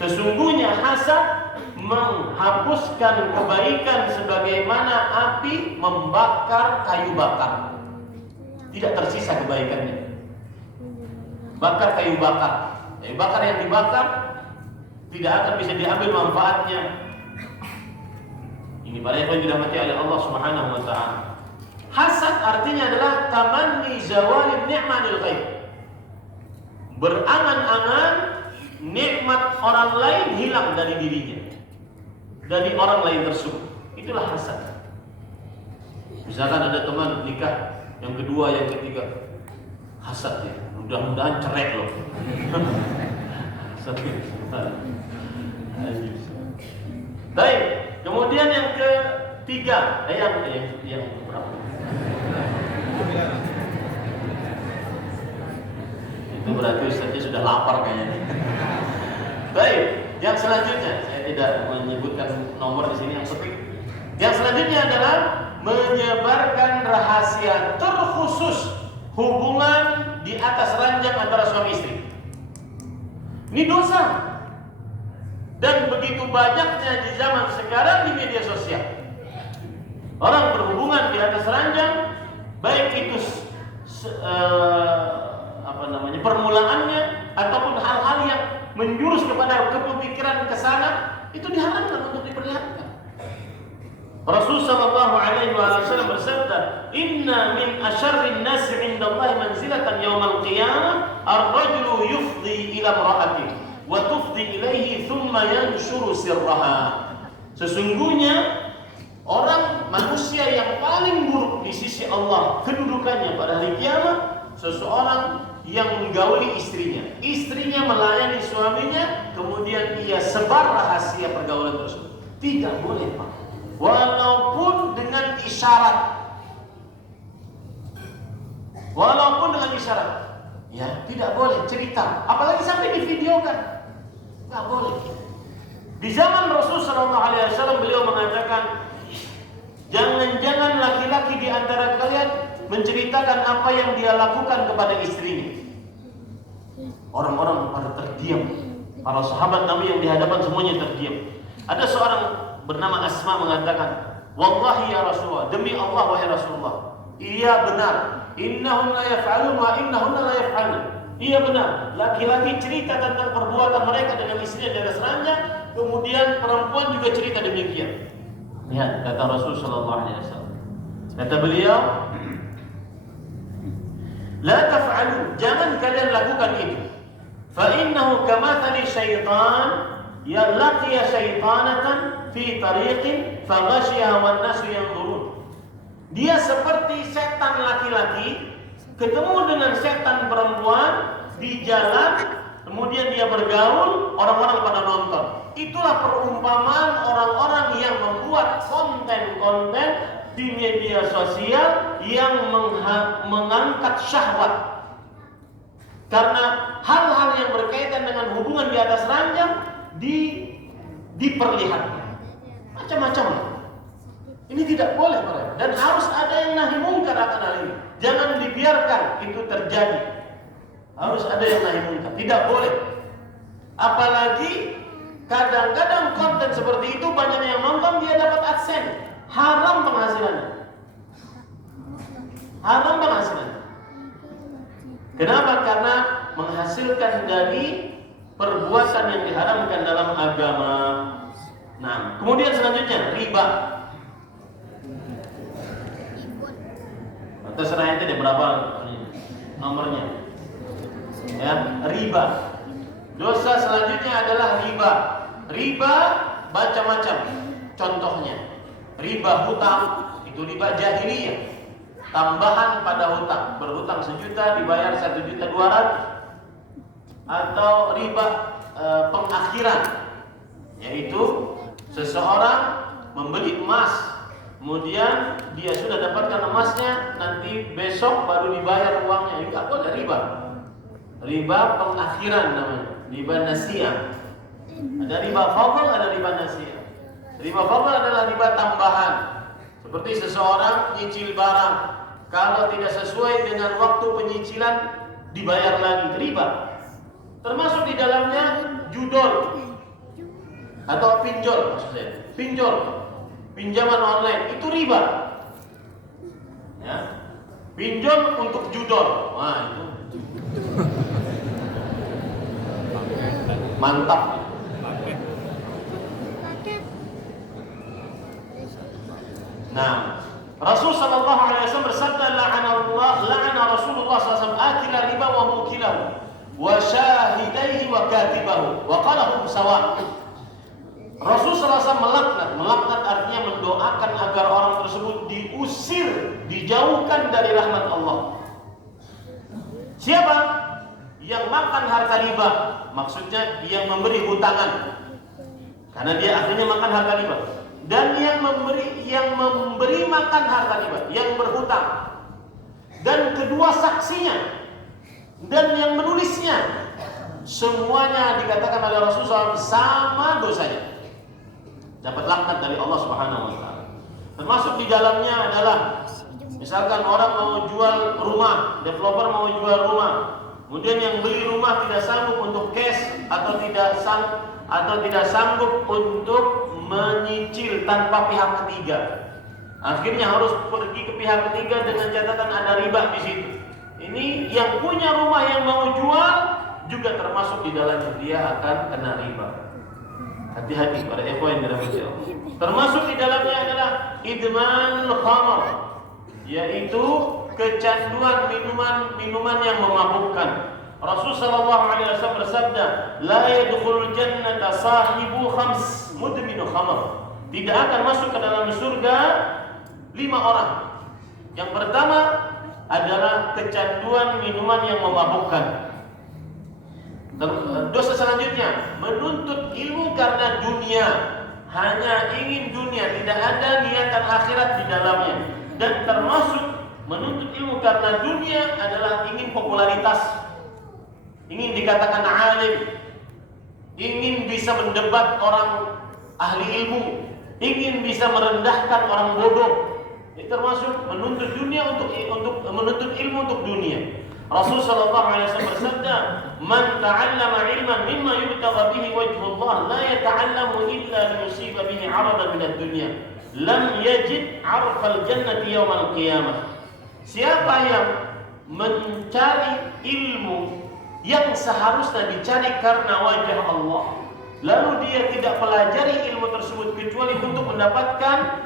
Sesungguhnya hasad menghapuskan kebaikan sebagaimana api membakar kayu bakar. Tidak tersisa kebaikannya. Bakar kayu bakar. Kayu bakar yang dibakar tidak akan bisa diambil manfaatnya. Ini para yang dirahmati oleh Allah Subhanahu wa taala. Hasad artinya adalah tamanni zawalin ni'matil ghaib. Berangan-angan nikmat orang lain hilang dari dirinya, dari orang lain tersebut. Itulah hasad. Misalkan ada teman nikah, yang kedua, yang ketiga, hasad ya. Mudah-mudahan cerai loh. Baik, kemudian yang ketiga, yang berapa? Itu berarti Ustaznya sudah lapar kayaknya. Baik, yang selanjutnya saya tidak menyebutkan nomor di sini yang penting. Yang selanjutnya adalah menyebarkan rahasia terkhusus hubungan di atas ranjang antara suami istri. Ini dosa. Dan begitu banyaknya di zaman sekarang di media sosial. Orang berhubungan di atas ranjang, baik itu permulaannya ataupun hal-hal yang menjurus kepada kepemikiran ke sana, itu diharamkan untuk diperlihatkan. Rasul sallallahu alaihi wasallam bersabda, "Inna min asyarrin nasi 'indallahi manzilatan yaumil qiyamah ar-rajulu yufdi ila imra'atihi wa tufdi ilaihi thumma yanshuru sirraha." Sesungguhnya orang manusia yang paling buruk di sisi Allah kedudukannya pada hari kiamat, seseorang yang menggauli istrinya. Istrinya melayani suaminya, kemudian ia sebar rahasia pergaulan tersebut. Tidak boleh, Pak. Walaupun dengan isyarat. Walaupun dengan isyarat. Ya, tidak boleh cerita. Apalagi sampai divideokan. Tidak boleh. Di zaman Rasulullah SAW beliau mengatakan, jangan-jangan laki-laki di antara kalian menceritakan apa yang dia lakukan kepada istrinya. Orang-orang pada terdiam. Para sahabat Nabi yang di hadapan semuanya terdiam. Ada seorang bernama Asma mengatakan, wallahi ya Rasulullah, demi Allah wahai Rasulullah, iya benar, innahum la yaf'alun wa innahunna la yaf'alun. Iya benar, laki-laki cerita tentang perbuatan mereka dengan istrinya di atas ranjang, kemudian perempuan juga cerita demikian. Lihat kata Rasul sallallahu alaihi wasallam. Kata beliau, la taf'alu, jangan kalian lakukan itu. Fa innahu kamathali syaitan laqiya syaitanatan fi tariqin fa ghashiyaha wan nasu yanzurun. Dia seperti setan laki-laki ketemu dengan setan perempuan di jalan, kemudian dia bergaul, orang-orang pada nonton. Itulah perumpamaan orang-orang yang membuat konten-konten di media sosial yang mengangkat syahwat. Karena hal-hal yang berkaitan dengan hubungan di atas ranjang diperlihatkan. Macam-macam. Ini tidak boleh, Pak. Dan harus ada yang nahi mungkar akan hal ini. Jangan dibiarkan itu terjadi. Harus ada yang nahi mungkar. Tidak boleh. Apalagi kadang-kadang konten seperti itu banyak yang nonton, dia dapat AdSense. Haram penghasilannya. Haram penghasilannya. Kenapa? Karena menghasilkan dari perbuatan yang diharamkan dalam agama. Nah, kemudian selanjutnya riba. Terserah ente deh berapa nomornya. Ya, riba. Dosa selanjutnya adalah riba. Riba macam-macam. Contohnya, riba hutang, itu riba jahiliyah. Tambahan pada hutang, berhutang 1 juta dibayar 1.200.000, atau riba pengakhiran, yaitu seseorang membeli emas, kemudian dia sudah dapatkan emasnya, nanti besok baru dibayar uangnya. Itu apa? Ada riba. Riba pengakhiran namanya, riba nasiyah. Ada riba fadl, ada riba nasiyah. Riba fadl adalah riba tambahan. Seperti seseorang nyicil barang, kalau tidak sesuai dengan waktu penyicilan dibayar lagi, riba. Termasuk di dalamnya judol atau pinjol, maksudnya pinjol, pinjaman online, itu riba. Ya, pinjol untuk judol, wah itu mantap. Nah, Rasul sallallahu alaihi wasallam bersabda, la'ana Rasulullah sallallahu alaihi wasallam akila riba wa mukilahu wa syahidaihi wa katibahu wa qalahum sawa. Rasul sallallahu alaihi wasallam melaknat artinya mendoakan agar orang tersebut diusir, dijauhkan dari rahmat Allah. Siapa yang makan harta riba? Maksudnya yang memberi hutangan, karena dia akhirnya makan harta riba. Dan yang memberi makan harta riba, yang berhutang, dan kedua saksinya, dan yang menulisnya, semuanya dikatakan oleh Rasulullah SAW sama dosanya, dapat laknat dari Allah Subhanahu Wa Taala. Termasuk di dalamnya adalah, misalkan orang mau jual rumah, developer mau jual rumah, kemudian yang beli rumah tidak sanggup untuk cash atau tidak sanggup untuk menyicil tanpa pihak ketiga. Akhirnya harus pergi ke pihak ketiga dengan catatan ada riba di situ. Ini yang punya rumah yang mau jual juga termasuk di dalamnya, dia akan kena riba. Hati-hati para ikhwan yang dirahmati Allah. Termasuk di dalamnya adalah idmanul khamar, yaitu kecanduan minuman yang memabukkan. Rasul sallallahu alaihi wasallam bersabda, la yadkhulul jannata sahibu khams mudminu khamr. Tidak akan masuk ke dalam surga 5 orang. Yang pertama, adalah kecanduan minuman yang memabukkan. Dosa selanjutnya menuntut ilmu karena dunia, hanya ingin dunia, tidak ada niatan akhirat di dalamnya. Dan termasuk menuntut ilmu karena dunia adalah ingin popularitas, ingin dikatakan alim, ingin bisa mendebat orang ahli ilmu, ingin bisa merendahkan orang bodoh. Ini termasuk menuntut dunia untuk menuntut ilmu untuk dunia. Rasul sallallahu alaihi wasallam bersabda, "Man ta'allama 'ilman mimma yubtagha bihi wajhullah, la yata'allamu illa liyusiba bihi 'aradan min ad-dunya, lam yajid 'arfal jannati yawmal qiyamah." Siapa yang mencari ilmu yang seharusnya dicari karena wajah Allah, lalu dia tidak pelajari ilmu tersebut kecuali untuk mendapatkan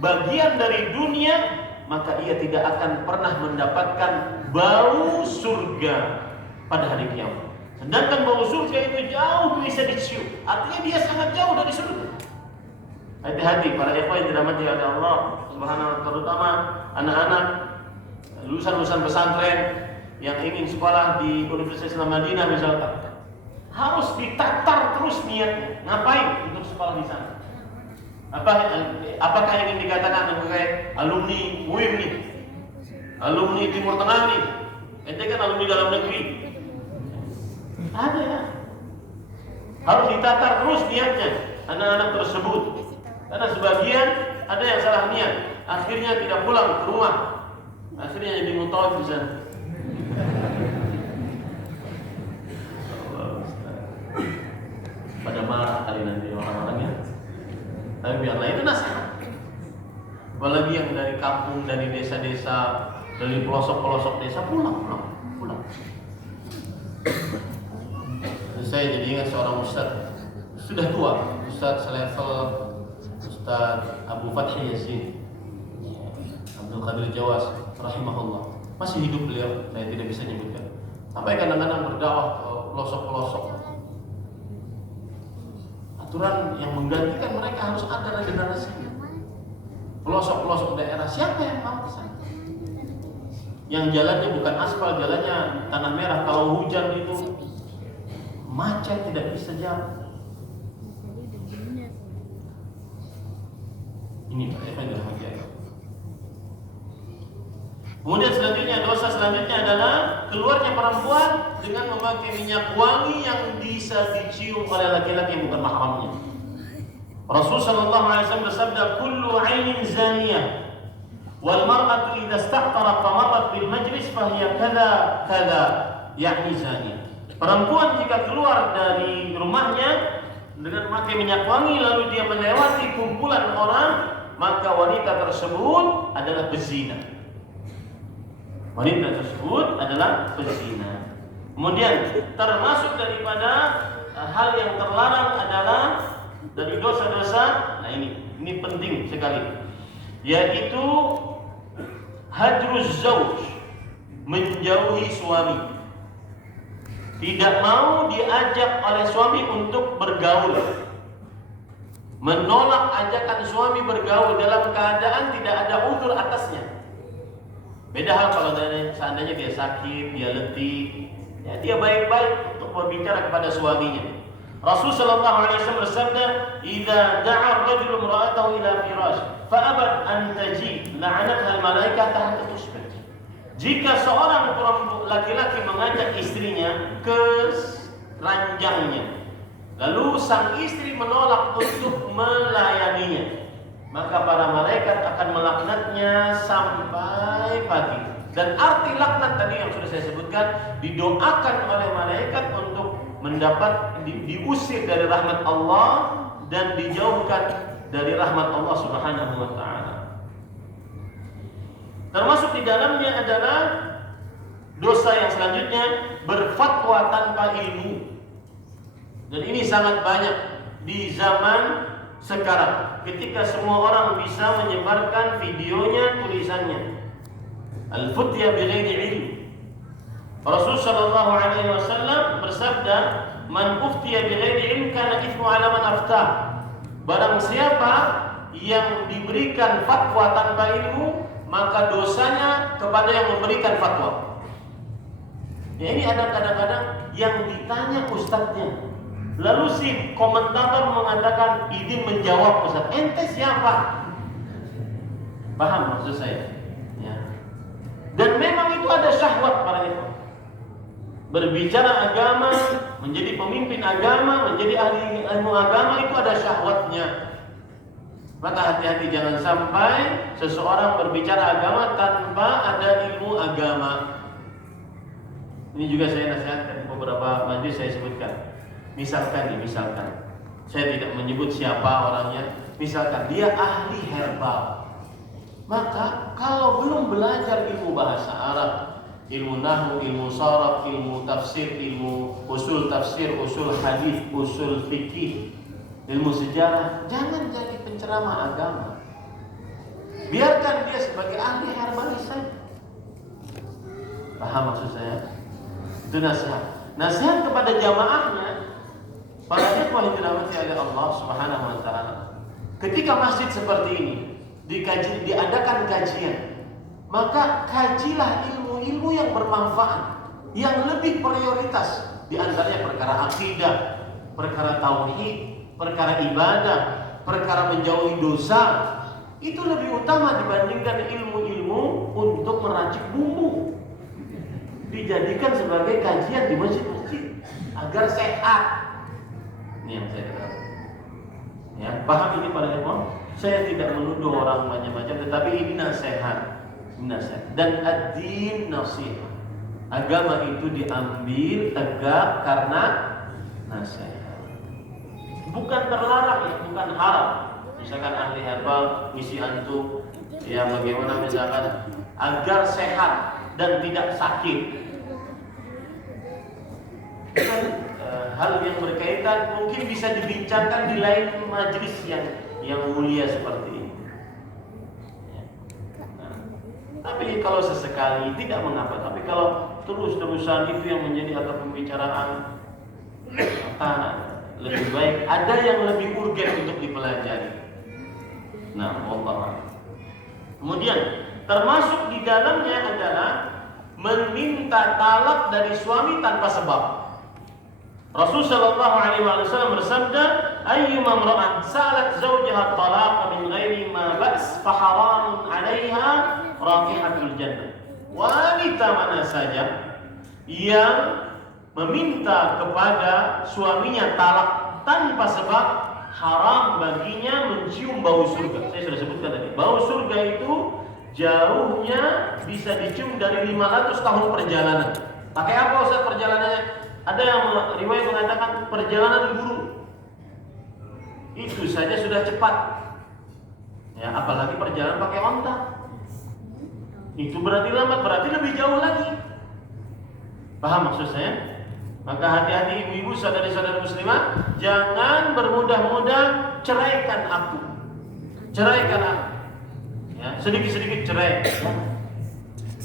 bagian dari dunia, maka ia tidak akan pernah mendapatkan bau surga pada hari kiamat. Sedangkan bau surga itu jauh bisa dicium, artinya dia sangat jauh dari surga. Hati-hati para ikhwan yang dirahmati oleh Allah Subhanahu wa taala, terutama anak-anak lulusan pesantren yang ingin sekolah di Universitas Islam Madinah misalkan, harus ditatar terus niatnya. Ngapain untuk sekolah di sana? Apakah ingin dikatakan sebagai alumni UIM nih, alumni Timur Tengah nih, ente kan alumni dalam negeri? Ada ya. Harus ditatar terus niatnya anak-anak tersebut, karena sebagian ada yang salah niat, akhirnya tidak pulang ke rumah, akhirnya jadi mutawaf di sana. Pada marah kali nanti orang-orangnya. Tapi biarlah, itu nasihat. Apalagi yang dari kampung, dari desa-desa, dari pelosok-pelosok desa, pulang. Saya jadi ingat seorang ustaz, sudah tua, ustaz selevel Ustaz Abu Fathi Yasin Abdul Qadir Jawas rahimahullah. Masih hidup beliau, saya tidak bisa nyebutkan. Sampai kadang-kadang berdakwah ke pelosok-pelosok. Aturan yang menggantikan mereka harus ada regenerasinya. Pelosok-pelosok daerah, siapa yang mau ke sana? Yang jalannya bukan aspal, jalannya tanah merah. Kalau hujan itu macet, tidak bisa jalan. Ini Pak Evan dirahmati Allah. Kemudian selanjutnya, dosa selanjutnya adalah keluarnya perempuan dengan memakai minyak wangi yang bisa dicium oleh laki-laki yang bukan mahramnya. Rasul sallallahu alaihi wasallam bersabda, "Kullu 'ainin zaniyah wal mar'atu idza istahtarat marrat bil majlis fa hiya kadza yakni zaniyah." Perempuan jika keluar dari rumahnya dengan memakai minyak wangi lalu dia melewati kumpulan orang, maka wanita tersebut adalah pezina. Wanita tersebut adalah pezina. Kemudian termasuk daripada hal yang terlarang adalah dari dosa-dosa. Nah ini penting sekali, yaitu hajruz zauj, menjauhi suami. Tidak mau diajak oleh suami untuk bergaul, menolak ajakan suami bergaul dalam keadaan tidak ada uzur atasnya. Beda hal kalau seandainya dia sakit, dia letih, ya dia baik-baik untuk berbicara kepada suaminya. Rasul sallallahu alaihi wasallam bersabda, "Idza da'a ar-rajulu imra'atahu ila firash, fa abad an taji, la'anatha al-malaikah hatta tusbih." Jika seorang laki-laki mengajak istrinya ke ranjangnya, lalu sang istri menolak untuk melayaninya, maka para malaikat akan melaknatnya sampai pagi. Dan arti laknat tadi yang sudah saya sebutkan, didoakan oleh malaikat untuk mendapat diusir dari rahmat Allah dan dijauhkan dari rahmat Allah Subhanahu wa taala. Termasuk di dalamnya adalah dosa yang selanjutnya, berfatwa tanpa ilmu. Dan ini sangat banyak di zaman sekarang, ketika semua orang bisa menyebarkan videonya, tulisannya. Al-futya bighairi ilm. Rasul sallallahu alaihi wasallam bersabda, "Man uftiya bighairi ilm kana ithmu 'ala man aftah." Barang siapa yang diberikan fatwa tanpa ilmu, maka dosanya kepada yang memberikan fatwa. Ya, ini ada kadang-kadang yang ditanya ustadznya, lalu si komentator mengatakan izin menjawab ustadz, ente siapa? Paham maksud saya? Ya. Dan memang itu ada syahwat para ikhwan. Berbicara agama, menjadi pemimpin agama, menjadi ahli ilmu agama itu ada syahwatnya. Maka hati-hati, jangan sampai seseorang berbicara agama tanpa ada ilmu agama. Ini juga saya nasihatkan beberapa majlis saya sebutkan. Misalkan saya tidak menyebut siapa orangnya. Misalkan dia ahli herbal, maka kalau belum belajar ilmu bahasa Arab, ilmu nahwu, ilmu sharaf, ilmu tafsir, ilmu usul tafsir, usul hadis, usul fikih, ilmu sejarah, jangan jadi penceramah agama. Biarkan dia sebagai ahli herbalis saja. Paham maksud saya? Itu nasihat. Nasihat kepada jamaahnya, para ikhwan yang dirahmati oleh Allah Subhanahu wa taala. Ketika masjid seperti ini diadakan kajian, maka kajilah ilmu-ilmu yang bermanfaat, yang lebih prioritas, di antaranya perkara akidah, perkara tauhid, perkara ibadah, perkara menjauhi dosa. Itu lebih utama dibandingkan ilmu-ilmu untuk meracik bumbu. Dijadikan sebagai kajian di masjid-masjid agar sehat. Ini yang saya katakan. Ya, paham ini para ikhwan? Saya tidak menuduh orang macam-macam, tetapi ini nasihat. Dan ad-din nasihat. Agama itu diambil tegak karena nasihat. Bukan terlarang ya, bukan haram. Misalkan ahli herbal ngisi antum, ya bagaimana misalkan agar sehat dan tidak sakit. Hal yang berkaitan mungkin bisa dibincangkan di lain majelis yang mulia seperti ini. Tapi kalau sesekali tidak mengapa. Tapi kalau terus-terusan itu yang menjadi atau pembicaraan, lebih baik ada yang lebih urgen untuk dipelajari. Nah, Allah. Kemudian termasuk di dalamnya adalah meminta talak dari suami tanpa sebab. Rasulullah sallallahu alaihi wasallam bersabda, "Ayyuma imra'atin sa'alat zawjaha talaq min ghairi ma ba's fa haramun 'alaiha raqihatul jannah." Wanita mana saja yang meminta kepada suaminya talak tanpa sebab, haram baginya mencium bau surga. Saya sudah sebutkan tadi, bau surga itu jauhnya bisa dicium dari 500 tahun perjalanan. Pakai apa Ustaz perjalanannya? Ada yang riwayat mengatakan perjalanan burung. Itu saja sudah cepat. Ya, apalagi perjalanan pakai onta. Itu berarti lambat, berarti lebih jauh lagi. Paham maksud saya? Maka hati-hati ibu-ibu, saudari-saudari muslimah, jangan bermudah-mudah ceraikan aku. Ceraikan aku. Ya, sedikit-sedikit cerai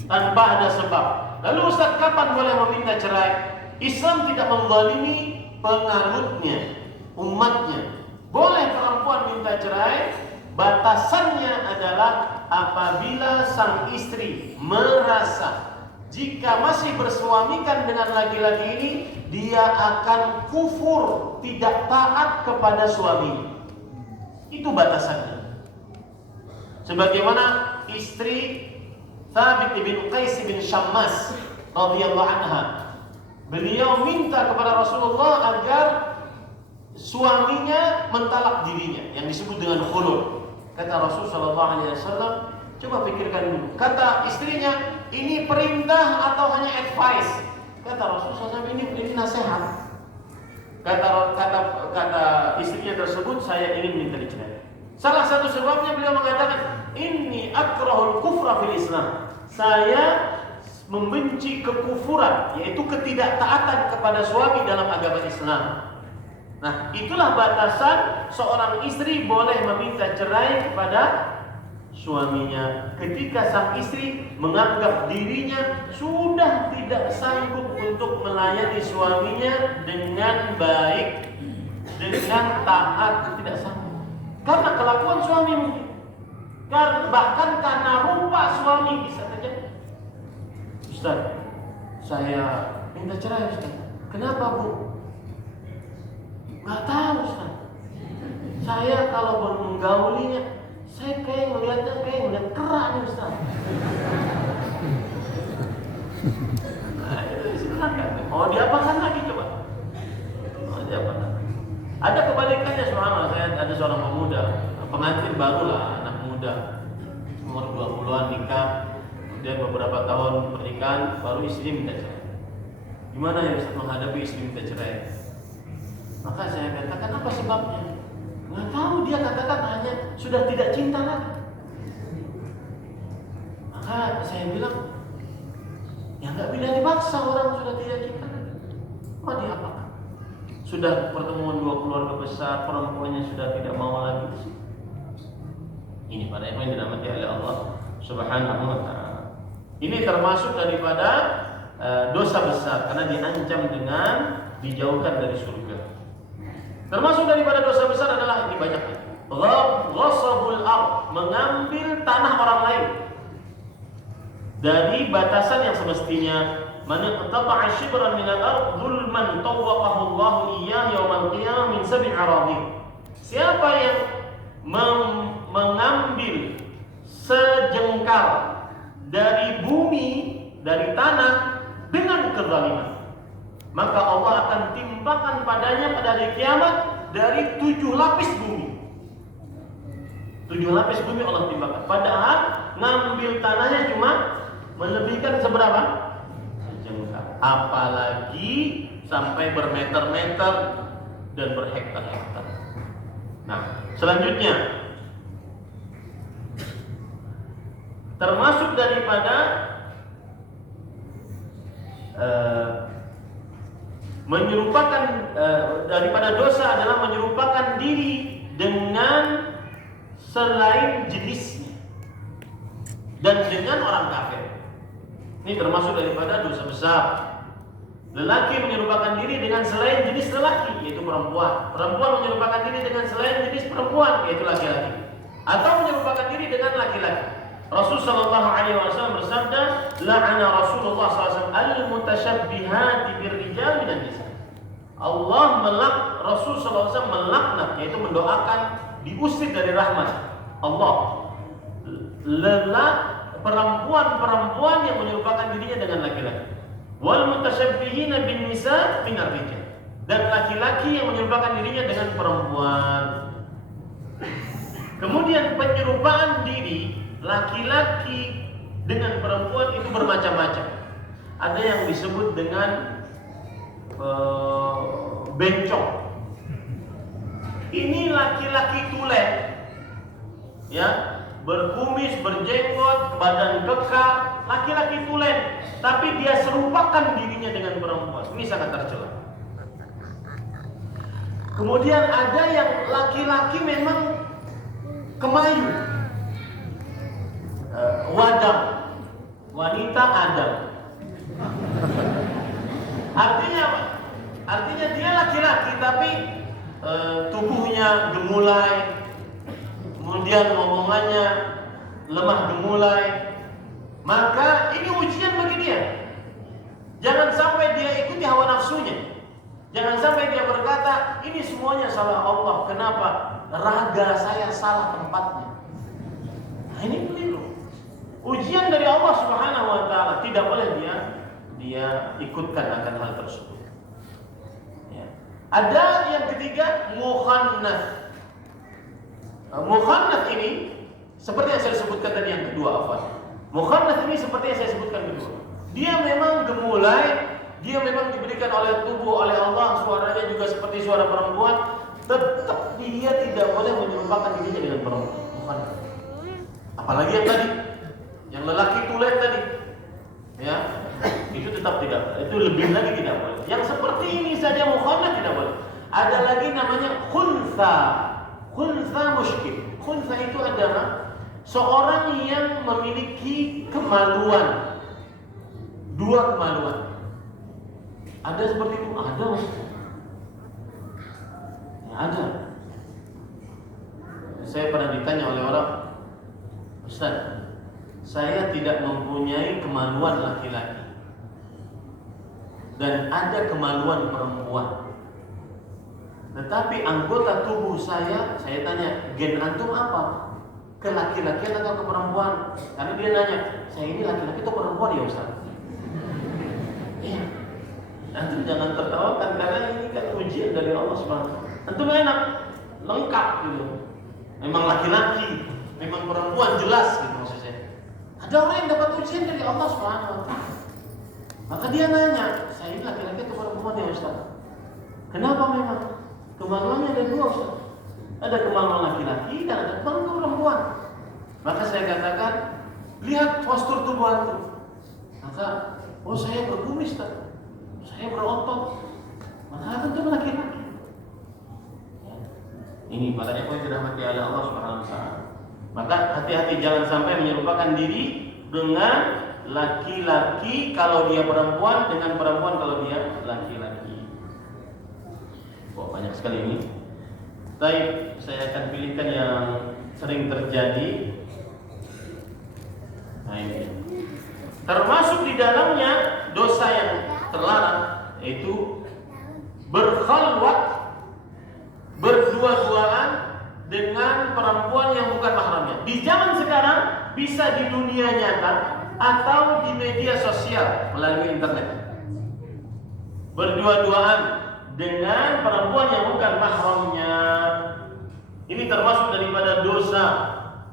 tanpa ada sebab. Lalu Ustaz, kapan boleh meminta cerai? Islam tidak menzalimi penganutnya, umatnya. Boleh perempuan minta cerai, batasannya adalah apabila sang istri merasa jika masih bersuamikan dengan laki-laki ini, dia akan kufur, tidak taat kepada suami. Itu batasannya. Sebagaimana istri Thabit bin Qais bin Syammas radhiyallahu anha, beliau minta kepada Rasulullah agar suaminya mentalak dirinya, yang disebut dengan khulud. Kata Rasul sallallahu alaihi wasallam, coba pikirkan dulu. Kata istrinya, ini perintah atau hanya advice? Kata Rasul sallallahu alaihi wasallam, ini nasihat. Kata istrinya tersebut, saya ingin minta dicerai. Salah satu sebabnya beliau mengatakan, inni akrahul kufra fil Islam. Saya membenci kekufuran, yaitu ketidaktaatan kepada suami dalam agama Islam. Nah, itulah batasan seorang istri boleh meminta cerai kepada suaminya ketika sang istri menganggap dirinya sudah tidak sanggup untuk melayani suaminya dengan baik, dengan taat, tidak sanggup karena kelakuan suami mungkin, bahkan karena rupa bapak suami bisa terjadi. Ustaz, saya minta cerai Ustaz. Kenapa Bu? Nggak tahu Ustaz. Saya kalau menggaulinya, saya ngeliat kerak nih Ustaz. Nah, itu silakan. Oh, diapakan lagi coba? Oh, diapakan? Ada kebalikannya, subhanallah. Saya ada seorang pemuda, pengantin barulah, anak muda, umur 20-an nikah, kemudian beberapa tahun pernikahan, baru istri minta cerai. Gimana ya Ustaz menghadapi istri minta cerai? Maka saya katakan, apa sebabnya? Nggak tahu, dia katakan hanya sudah tidak cinta lagi. Maka saya bilang, ya nggak bisa dipaksa orang sudah tidak cinta lagi. Mau diapakan? Sudah pertemuan dua keluarga besar, perempuannya sudah tidak mau lagi. Ini pada yang dirahmati oleh Allah Subhanahu wa Ta'ala. Ini termasuk daripada dosa besar karena diancam dengan dijauhkan dari surga. Termasuk daripada dosa besar adalah ini banyak. Ghasabul ardh, mengambil tanah orang lain dari batasan yang semestinya. Man iqtata'a shibran min al-ardh zulman tawwaqahu Allah iyyah yaumal qiyamah min sab'i aradin. Siapa yang mengambil sejengkal dari bumi, dari tanah dengan kezaliman, maka Allah akan timpakan padanya pada hari kiamat dari 7 lapis bumi. 7 lapis bumi Allah timpakan. Padahal ngambil tanahnya cuma melebihkan seberapa? Sejengkal. Apalagi sampai bermeter-meter dan berhektar-hektar. Nah, selanjutnya termasuk daripada menyerupakan daripada dosa adalah menyerupakan diri dengan selain jenisnya dan dengan orang kafir. Ini termasuk daripada dosa besar. Lelaki menyerupakan diri dengan selain jenis lelaki, yaitu perempuan. Perempuan menyerupakan diri dengan selain jenis perempuan, yaitu laki-laki. Atau menyerupakan diri dengan laki-laki. Rasul sallallahu alaihi wasallam bersabda, "La'ana Rasulullah sallallahu alaihi wasallam al-mutasyabbihati birrijal minan nisa." Rasul sallallahu alaihi wasallam melaknat, yaitu mendoakan diusir dari rahmat Allah perempuan-perempuan yang menyerupakan dirinya dengan laki-laki. Wal mutasyabbihina bin nisa minar rijal, dan laki-laki yang menyerupakan dirinya dengan perempuan. Kemudian penyerupaan diri laki-laki dengan perempuan itu bermacam-macam. Ada yang disebut dengan bencong. Ini laki-laki tulen, ya, berkumis, berjenggot, badan kekar, laki-laki tulen, tapi dia serupakan dirinya dengan perempuan. Ini sangat tercela. Kemudian ada yang laki-laki memang kemayu, wadam, wanita adam. Artinya apa? Artinya dia laki-laki tapi tubuhnya gemulai, kemudian ngomongannya lemah gemulai. Maka ini ujian bagi dia. Jangan sampai dia ikuti hawa nafsunya. Jangan sampai dia berkata, ini semuanya salah Allah. Kenapa? Raga saya salah tempatnya. Nah, ini keliru. Ujian dari Allah Subhanahu wa Ta'ala, tidak boleh dia ikutkan akan hal tersebut. Ya. Ada yang ketiga, mukhannats. Mukhannats ini seperti yang saya sebutkan tadi yang kedua, apa? Mukhannats ini seperti yang saya sebutkan kedua. Dia memang gemulai, dia memang diberikan oleh tubuh oleh Allah, suaranya juga seperti suara perempuan, tetap dia tidak boleh menyerupakan dirinya dengan perempuan. Mukhannats. Apalagi yang tadi, yang lelaki tulen tadi, ya, itu tetap tidak, itu lebih lagi tidak boleh. Yang seperti ini saja mukhannats tidak boleh. Ada lagi namanya khunsa musykil. Khunsa itu adalah seorang yang memiliki kemaluan, dua kemaluan. Ada seperti itu? Ada. Ya, ada. Saya pernah ditanya oleh orang, Ustaz, saya tidak mempunyai kemaluan laki-laki dan ada kemaluan perempuan. Tetapi anggota tubuh saya tanya, gen antum apa? Ke laki-lakian atau ke perempuan? Karena dia nanya, saya ini laki-laki atau perempuan ya Ustaz? Iya. Antum jangan tertawakan karena ini kan ujian dari Allah Subhanahu. Antum enak, lengkap gitu. Memang laki-laki, memang perempuan jelas gitu maksudnya. Ada orang yang dapat ujian dari Allah Subhanahu. Maka dia nanya, saya ini laki-laki atau perempuan ya Ustaz? Kenapa memang? Kemaluannya ada dua Ustaz. Ada kemaluan laki-laki dan ada kemaluan perempuan. Maka saya katakan, lihat postur tubuh antum. Maka, oh saya berkumis Ustaz. Saya berotot. Maka tentu laki-laki. Ya. Ini makanya poin dirahmati oleh Allah Subhanahu wa taala. Maka hati-hati jangan sampai menyerupakan diri dengan laki-laki kalau dia perempuan dengan perempuan kalau dia laki-laki. Wah, banyak sekali ini. Baik, saya akan pilihkan yang sering terjadi. Nah ini. Termasuk di dalamnya dosa yang terlarang yaitu berkhalwat, berdua-duaan dengan perempuan yang bukan mahramnya. Di zaman sekarang bisa di dunia nyata atau di media sosial melalui internet. Berdua-duaan dengan perempuan yang bukan mahramnya. Ini termasuk daripada dosa.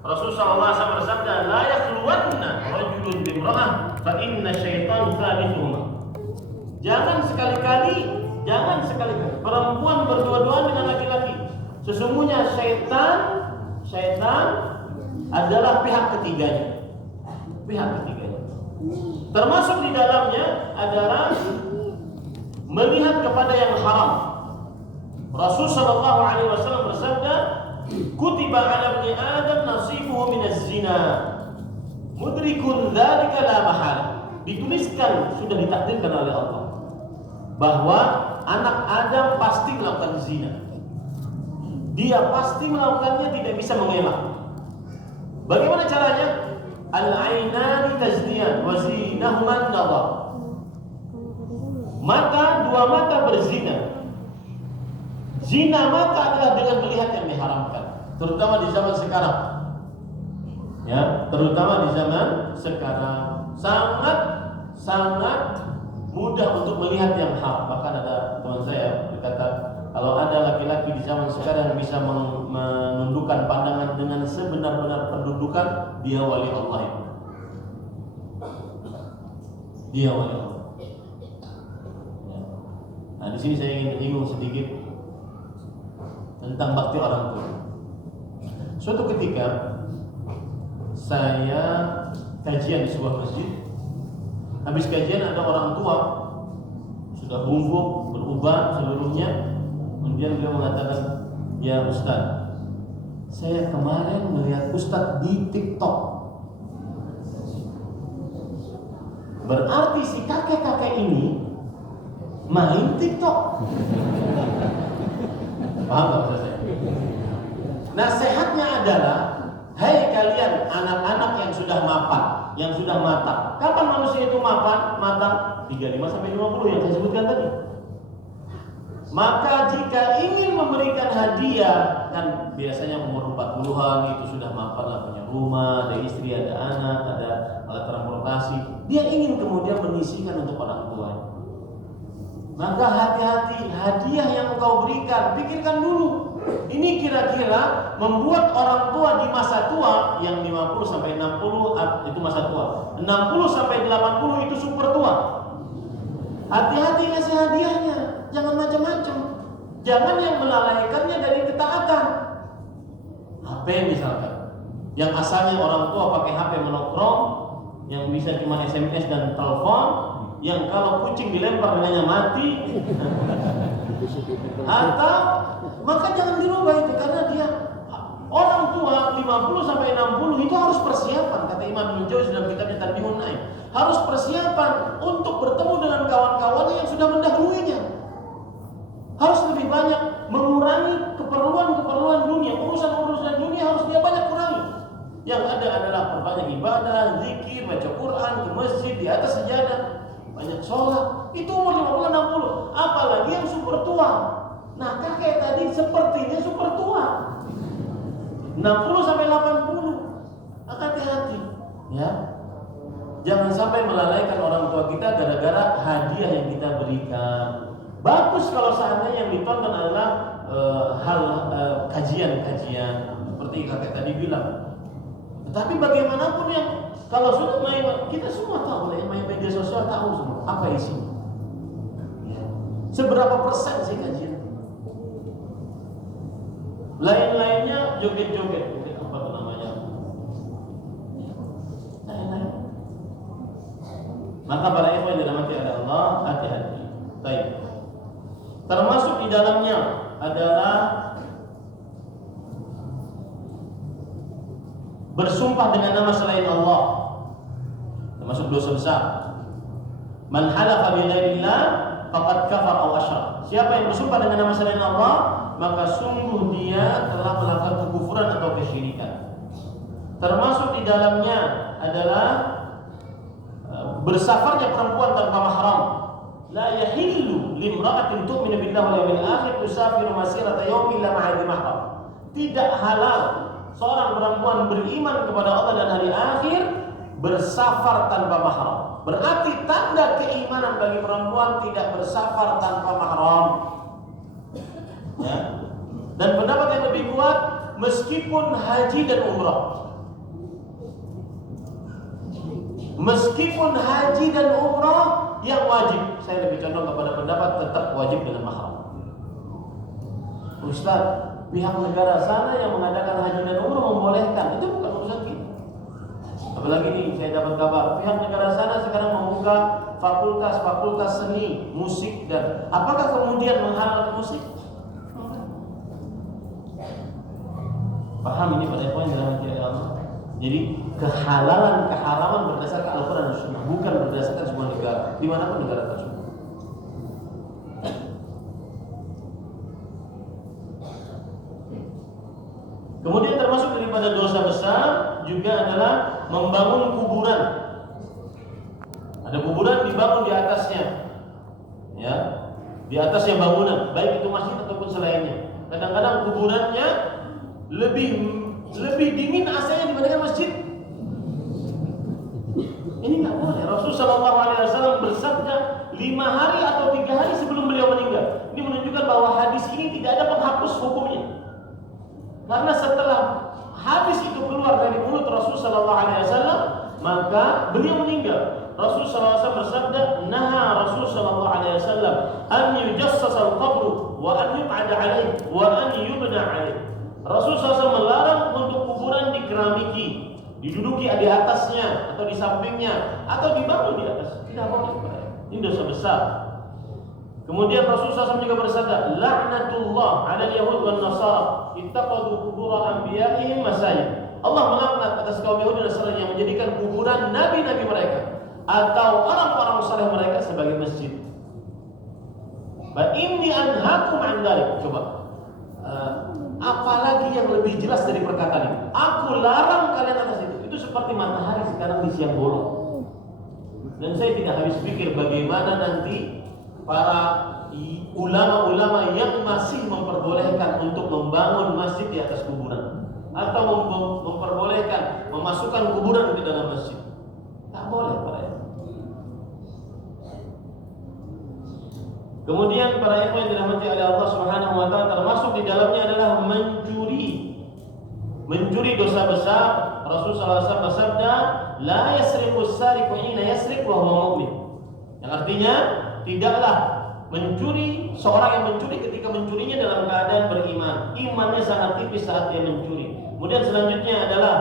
Rasulullah SAW bersabda, "La yakhluwanna rajulun bimra'ah fa inna syaitan thalithuhuma." Jangan sekali-kali perempuan berdua-duaan dengan laki-laki. Sesungguhnya syaitan adalah pihak ketiganya. Termasuk di dalamnya adalah melihat kepada yang haram. Rasul sallallahu alaihi wasallam bersabda, "Kutiba 'ala ibni Adam nasibuhu minaz zina. Mudrikun dzalika la mahala." Dituliskan, sudah ditakdirkan oleh Allah bahwa anak Adam pasti melakukan zina. Dia pasti melakukannya, tidak bisa mengelak. Bagaimana caranya? Al-ainani tazniyan wa zinahuma an-nadhar. Dua mata berzina. Zina mata adalah dengan melihat yang diharamkan, terutama di zaman sekarang. Ya, terutama di zaman sekarang sangat mudah untuk melihat yang haram. Bahkan ada teman saya berkata, kalau ada laki-laki di zaman sekarang yang bisa menundukkan pandangan dengan sebenar-benar pendudukan, dia wali Allah itu. Dia wali Allah. Nah, di sini saya ingin menyinggung sedikit tentang bakti orang tua. Suatu ketika saya kajian di sebuah masjid. Habis kajian ada orang tua sudah bungkuk, beruban seluruhnya. Kemudian beliau mengatakan, "Ya Ustaz, saya kemarin melihat Ustaz di TikTok." Berarti si kakek-kakek ini main TikTok. Paham tak maksud saya? Nasihatnya adalah, hai kalian anak-anak yang sudah mapan, yang sudah matang. Kapan manusia itu matang? 35 sampai 50 yang saya sebutkan tadi. Maka jika ingin memberikan hadiah, kan biasanya umur 40-an itu sudah mapan lah, punya rumah, ada istri, ada anak, ada alat transportasi. Dia ingin kemudian menyisihkan untuk orang tua. Maka hati-hati, hadiah yang engkau berikan, pikirkan dulu. Ini kira-kira membuat orang tua di masa tua yang 50 sampai 60 itu masa tua. 60 sampai 80 itu super tua. Hati-hati ngasih hadiahnya, jangan macam-macam. Jangan yang melalaikannya dari ketaatan. HP misalkan, yang asalnya orang tua pakai HP monokrom, yang bisa cuma SMS dan telepon, yang kalau kucing dilempar dengannya mati. Atau maka jangan dirubah itu, karena dia orang tua 50 sampai 60 itu harus persiapan. Kata Imam Ibnu Jauzi dalam kitabnya Tanbihun Naim, harus persiapan untuk bertemu dengan kawan-kawannya yang sudah mendahuluinya. Harus lebih banyak mengurangi keperluan dunia, urusan dunia harus dia banyak kurangi. Yang ada adalah perbanyak ibadah, zikir, sholat, itu umur 50, 60. Apalagi yang super tua. Nah, kakek tadi sepertinya super tua. 60 sampai 80. Hati-hati, ya. Jangan sampai melalaikan orang tua kita gara-gara hadiah yang kita berikan. Bagus kalau seandainya yang ditonton adalah kajian-kajian seperti kakek tadi bilang. Tetapi bagaimanapun yang kalau sudah main, kita semua tahu yang main media sosial tahu semua apa isinya. Ya. Seberapa persen sih kajian? Lain-lainnya joget-joget, mungkin apa tuh namanya? Lain-lain. Maka para ikhwan yang dirahmati oleh Allah, hati-hati. Baik. Termasuk di dalamnya adalah bersumpah dengan nama selain Allah, termasuk dosa besar. Man halafa bi ghairillah faqad kafar aw asyrak. Siapa yang bersumpah dengan nama selain Allah, maka sungguh dia telah melakukan kekufuran atau kesyirikan. Termasuk di dalamnya adalah bersafarnya perempuan tanpa mahram. La yahillu limra'atin tu'minu billahi wal yawmil akhir tusafiru masirata yawmin illa ma'a mahram. Tidak halal seorang perempuan beriman kepada Allah dan hari akhir bersafar tanpa mahram. Berarti tanda keimanan bagi perempuan tidak bersafar tanpa mahram. Ya. Dan pendapat yang lebih kuat, meskipun haji dan umrah, meskipun haji dan umrah yang wajib, saya lebih condong kepada pendapat tetap wajib dengan mahram. Ustaz, pihak negara sana yang mengadakan haji dan umrah membolehkan, itu bukan urusan kita. Apalagi ini saya dapat kabar, pihak negara sana sekarang membuka fakultas seni, musik, dan apakah kemudian menghalalkan musik? Paham ini pada ikhwan yang dirahmati Allah. Jadi kehalalan keharaman berdasarkan Al-Quran dan Sunnah, bukan berdasarkan sebuah negara, dimanapun negara tersebut. Kemudian termasuk daripada dosa besar juga adalah membangun kuburan. Ada kuburan dibangun di atasnya, ya, di atasnya bangunan, baik itu masjid ataupun selainnya. Kadang-kadang kuburannya lebih dingin AC-nya dibandingkan masjid. Ini nggak boleh. Rasulullah SAW bersabda 5 hari atau 3 hari sebelum beliau meninggal. Ini menunjukkan bahwa hadis ini tidak ada penghapus hukumnya. Karena setelah hadis itu keluar dari mulut Rasulullah SAW, maka beliau meninggal. Rasulullah SAW bersabda, "Naha Rasulullah SAW an yujassas al-qabr wa an yub'ad 'alaih wa an yubna 'alaih." Rasulullah SAW melarang untuk kuburan dikeramiki, diduduki di atasnya atau di sampingnya atau dibangun di atas. Tidak boleh. Ini dosa besar. Kemudian Rasulullah SAW juga bersabda, "La'natullah 'ala al-yahud wan nasara ittaqadu qubur anbiya'ihim masajid." Allah melaknat atas kaum Yahudi dan Nasrani yang menjadikan kuburan nabi-nabi mereka atau orang-orang saleh mereka sebagai masjid. Fa inni anhaakum 'an dzalik. Coba. Apalagi yang lebih jelas dari perkataan ini. Aku larang kalian atas itu. Itu seperti matahari sekarang di siang bolong. Dan saya tidak habis pikir bagaimana nanti para ulama-ulama yang masih memperbolehkan untuk membangun masjid di atas kuburan atau memperbolehkan memasukkan kuburan ke dalam masjid. Tak boleh, para ikhwan. Kemudian para ikhwan yang dirahmati oleh Allah Subhanahu wa taala, termasuk di dalamnya adalah mencuri. Mencuri dosa besar. Rasulullah SAW bersabda, "La yasriqu as-sariqu hina yasriq wa huwa mu'min." Yang artinya, tidaklah mencuri, seorang yang mencuri ketika mencurinya dalam keadaan beriman. Imannya sangat tipis saat dia mencuri. Kemudian selanjutnya adalah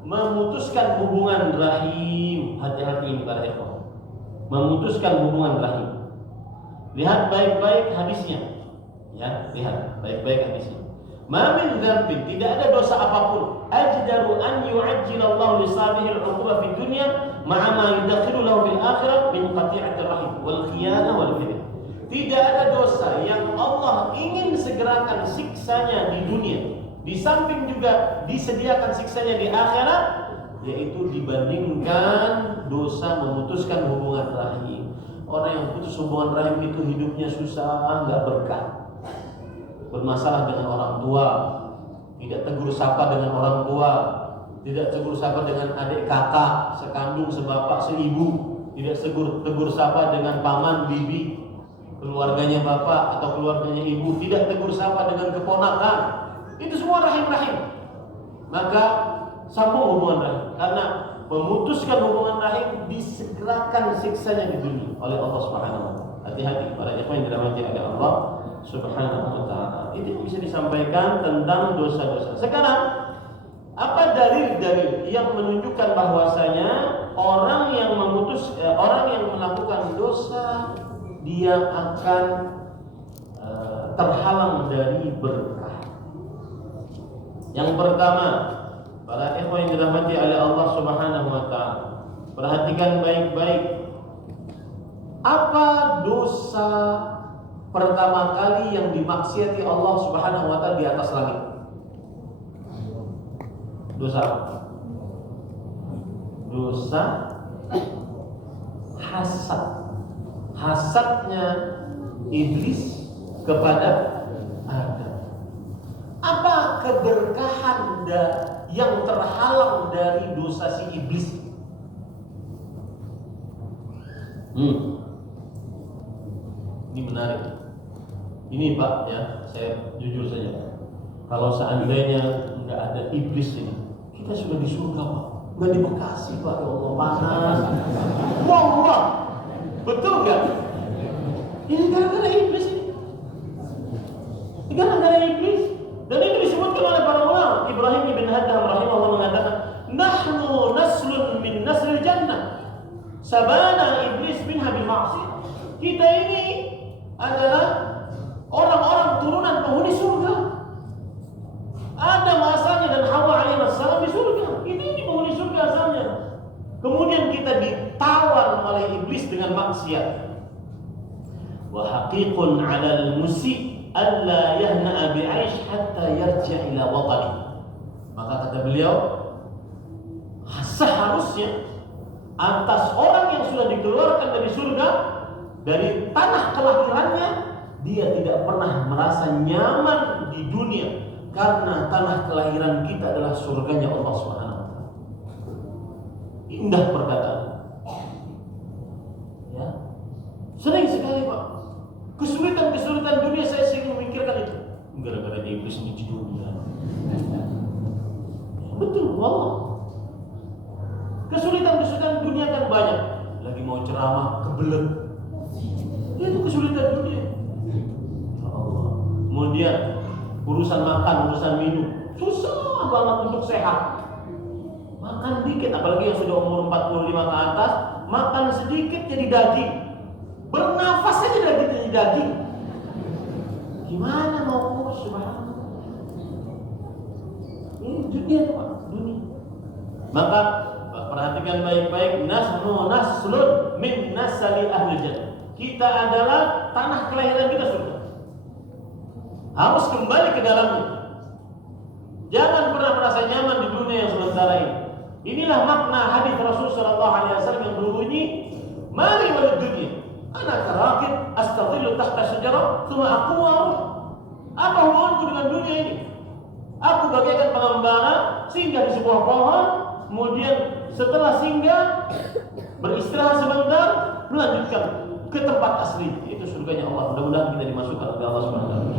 memutuskan hubungan rahim. Hati-hati ini para ikhwan. Memutuskan hubungan rahim. Lihat baik-baik hadisnya. Ya, lihat baik-baik hadisnya. Ma min dzambin, tidak ada dosa apapun ajdaru an yu'ajjilallahu li sahibihi al-'uquba fid dunya ma'a ma yudakhilu lahu fil akhirah min qati'atir rahim wal khiyanah wal kadhib. Tidak ada dosa yang Allah ingin segerakan siksanya di dunia, di samping juga disediakan siksanya di akhirat, yaitu dibandingkan dosa memutuskan hubungan rahim. orang yang putus hubungan rahim itu hidupnya susah, nggak berkah. Bermasalah dengan orang tua, tidak tegur sapa dengan orang tua, tidak tegur sapa dengan adik kakak, sekandung, sebapak, seibu, tidak tegur sapa dengan paman, bibi, keluarganya bapak atau keluarganya ibu, tidak tegur sapa dengan keponakan. Itu semua rahim-rahim. Maka sambung hubungan rahim, karena memutuskan hubungan rahim disegerakan siksanya di dunia oleh Allah Subhanahu wa taala. Hati-hati para ikhwan yang dirahmati oleh Allah Subhanahu wa taala. Itu bisa disampaikan tentang dosa-dosa. Sekarang, apa dalil-dalil yang menunjukkan bahwasanya orang yang melakukan dosa dia akan terhalang dari berkah? Yang pertama, para ikhwan yang dirahmati oleh Allah Subhanahu wa taala, perhatikan baik-baik. Apa dosa pertama kali yang dimaksiati Allah Subhanahu wa taala di atas langit? Dosa apa? Dosa hasad. Hasadnya iblis kepada Adam. Apa keberkahan yang terhalang dari dosa si iblis? Ini menarik. Ini Pak ya, saya jujur saja. Kalau seandainya nggak ada iblis ini, kita sudah di surga Pak. Nggak di Bekasi Pak, ya Allah panas. Wah, betul nggak? Ini gara-gara iblis ini. Ini gara-gara iblis. Dan itu disebutkan oleh para ulama. Ibrahim bin Hadham rahimahullah mengatakan, "Nahnu naslun min naslil jannah. Sabana iblis minha bi ma'siyah." Kita ini adalah orang-orang turunan penghuni surga. Adam asalnya dan Hawa alaihissalam di surga. Ini penghuni surga asalnya. Kemudian kita ditawan oleh iblis dengan maksiat. Wa haqiqun 'alal musi' alla yahna'a bi'aish hatta yarji' ila watani. Maka kata beliau, seharusnya atas orang yang sudah dikeluarkan dari surga, dari tanah kelahirannya, dia tidak pernah merasa nyaman di dunia, karena tanah kelahiran kita adalah surganya Allah Subhanahu wa taala. Indah perkataan. Ya. Sering sekali Pak, kesulitan dunia saya sering memikirkan itu. Gara-gara iblis ini di dunia. Betul, wallah. Kesulitan dunia kan banyak. Lagi mau ceramah, kebelet. Itu kesulitan dunia. Ya Allah. Kemudian urusan makan, urusan minum, susah banget untuk sehat. Makan dikit, apalagi yang sudah umur 45 ke atas, makan sedikit jadi daging. Bernafas saja jadi daging. Gimana mau kurus? Subhanallah. Ini dunia tuh Pak, dunia. Maka perhatikan baik-baik, nahnu naslun min nasali ahli jannah. Kita adalah tanah kelahiran kita surga. Harus kembali ke dalamnya. Jangan pernah merasa nyaman di dunia yang sementara ini. Inilah makna hadis Rasul sallallahu alaihi wasallam yang berbunyi, "Mali walid dunya, ana karakib astadhillu tahta syajarah, thumma aqumu." Apa hubunganku dengan dunia ini? Aku bagaikan pengembara singgah di sebuah pohon, kemudian setelah singgah beristirahat sebentar, melanjutkan ke tempat asli, yaitu surganya Allah. Mudah-mudahan kita dimasukkan oleh Allah Subhanahu wa taala.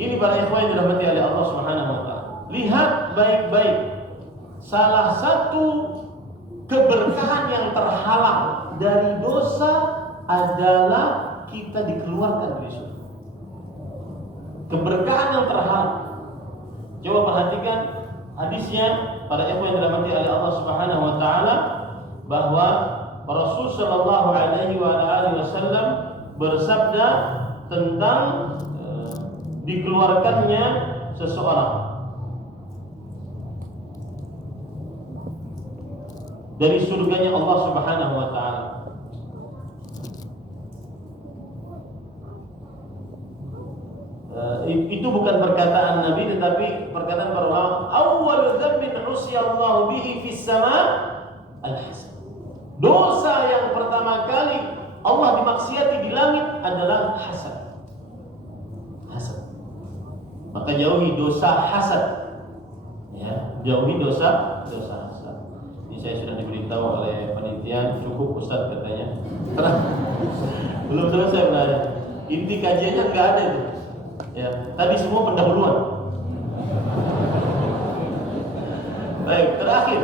Ini para ikhwan yang dirahmati oleh Allah Subhanahu wa taala. Lihat baik-baik. Salah satu keberkahan yang terhalang dari dosa adalah kita dikeluarkan dari surga. Keberkahan yang terhalang. Coba perhatikan hadisnya para ikhwan yang dirahmati oleh Allah Subhanahu wa taala, bahwa Rasul sallallahu alaihi wasallam bersabda tentang dikeluarkannya seseorang dari surganya Allah Subhanahu wa taala. Itu bukan perkataan Nabi, tetapi perkataan para ulama. Awwalu dzambin usiyallahu bihi fis sama al-hasad. Dosa yang pertama kali jauhi dosa hasad. Ya, jauhi dosa hasad. Ini saya sudah diberitahu oleh panitia, cukup Ustaz katanya. Belum selesai benar. Inti kajiannya nggak ada itu. Ya, tadi semua pendahuluan. Baik, terakhir.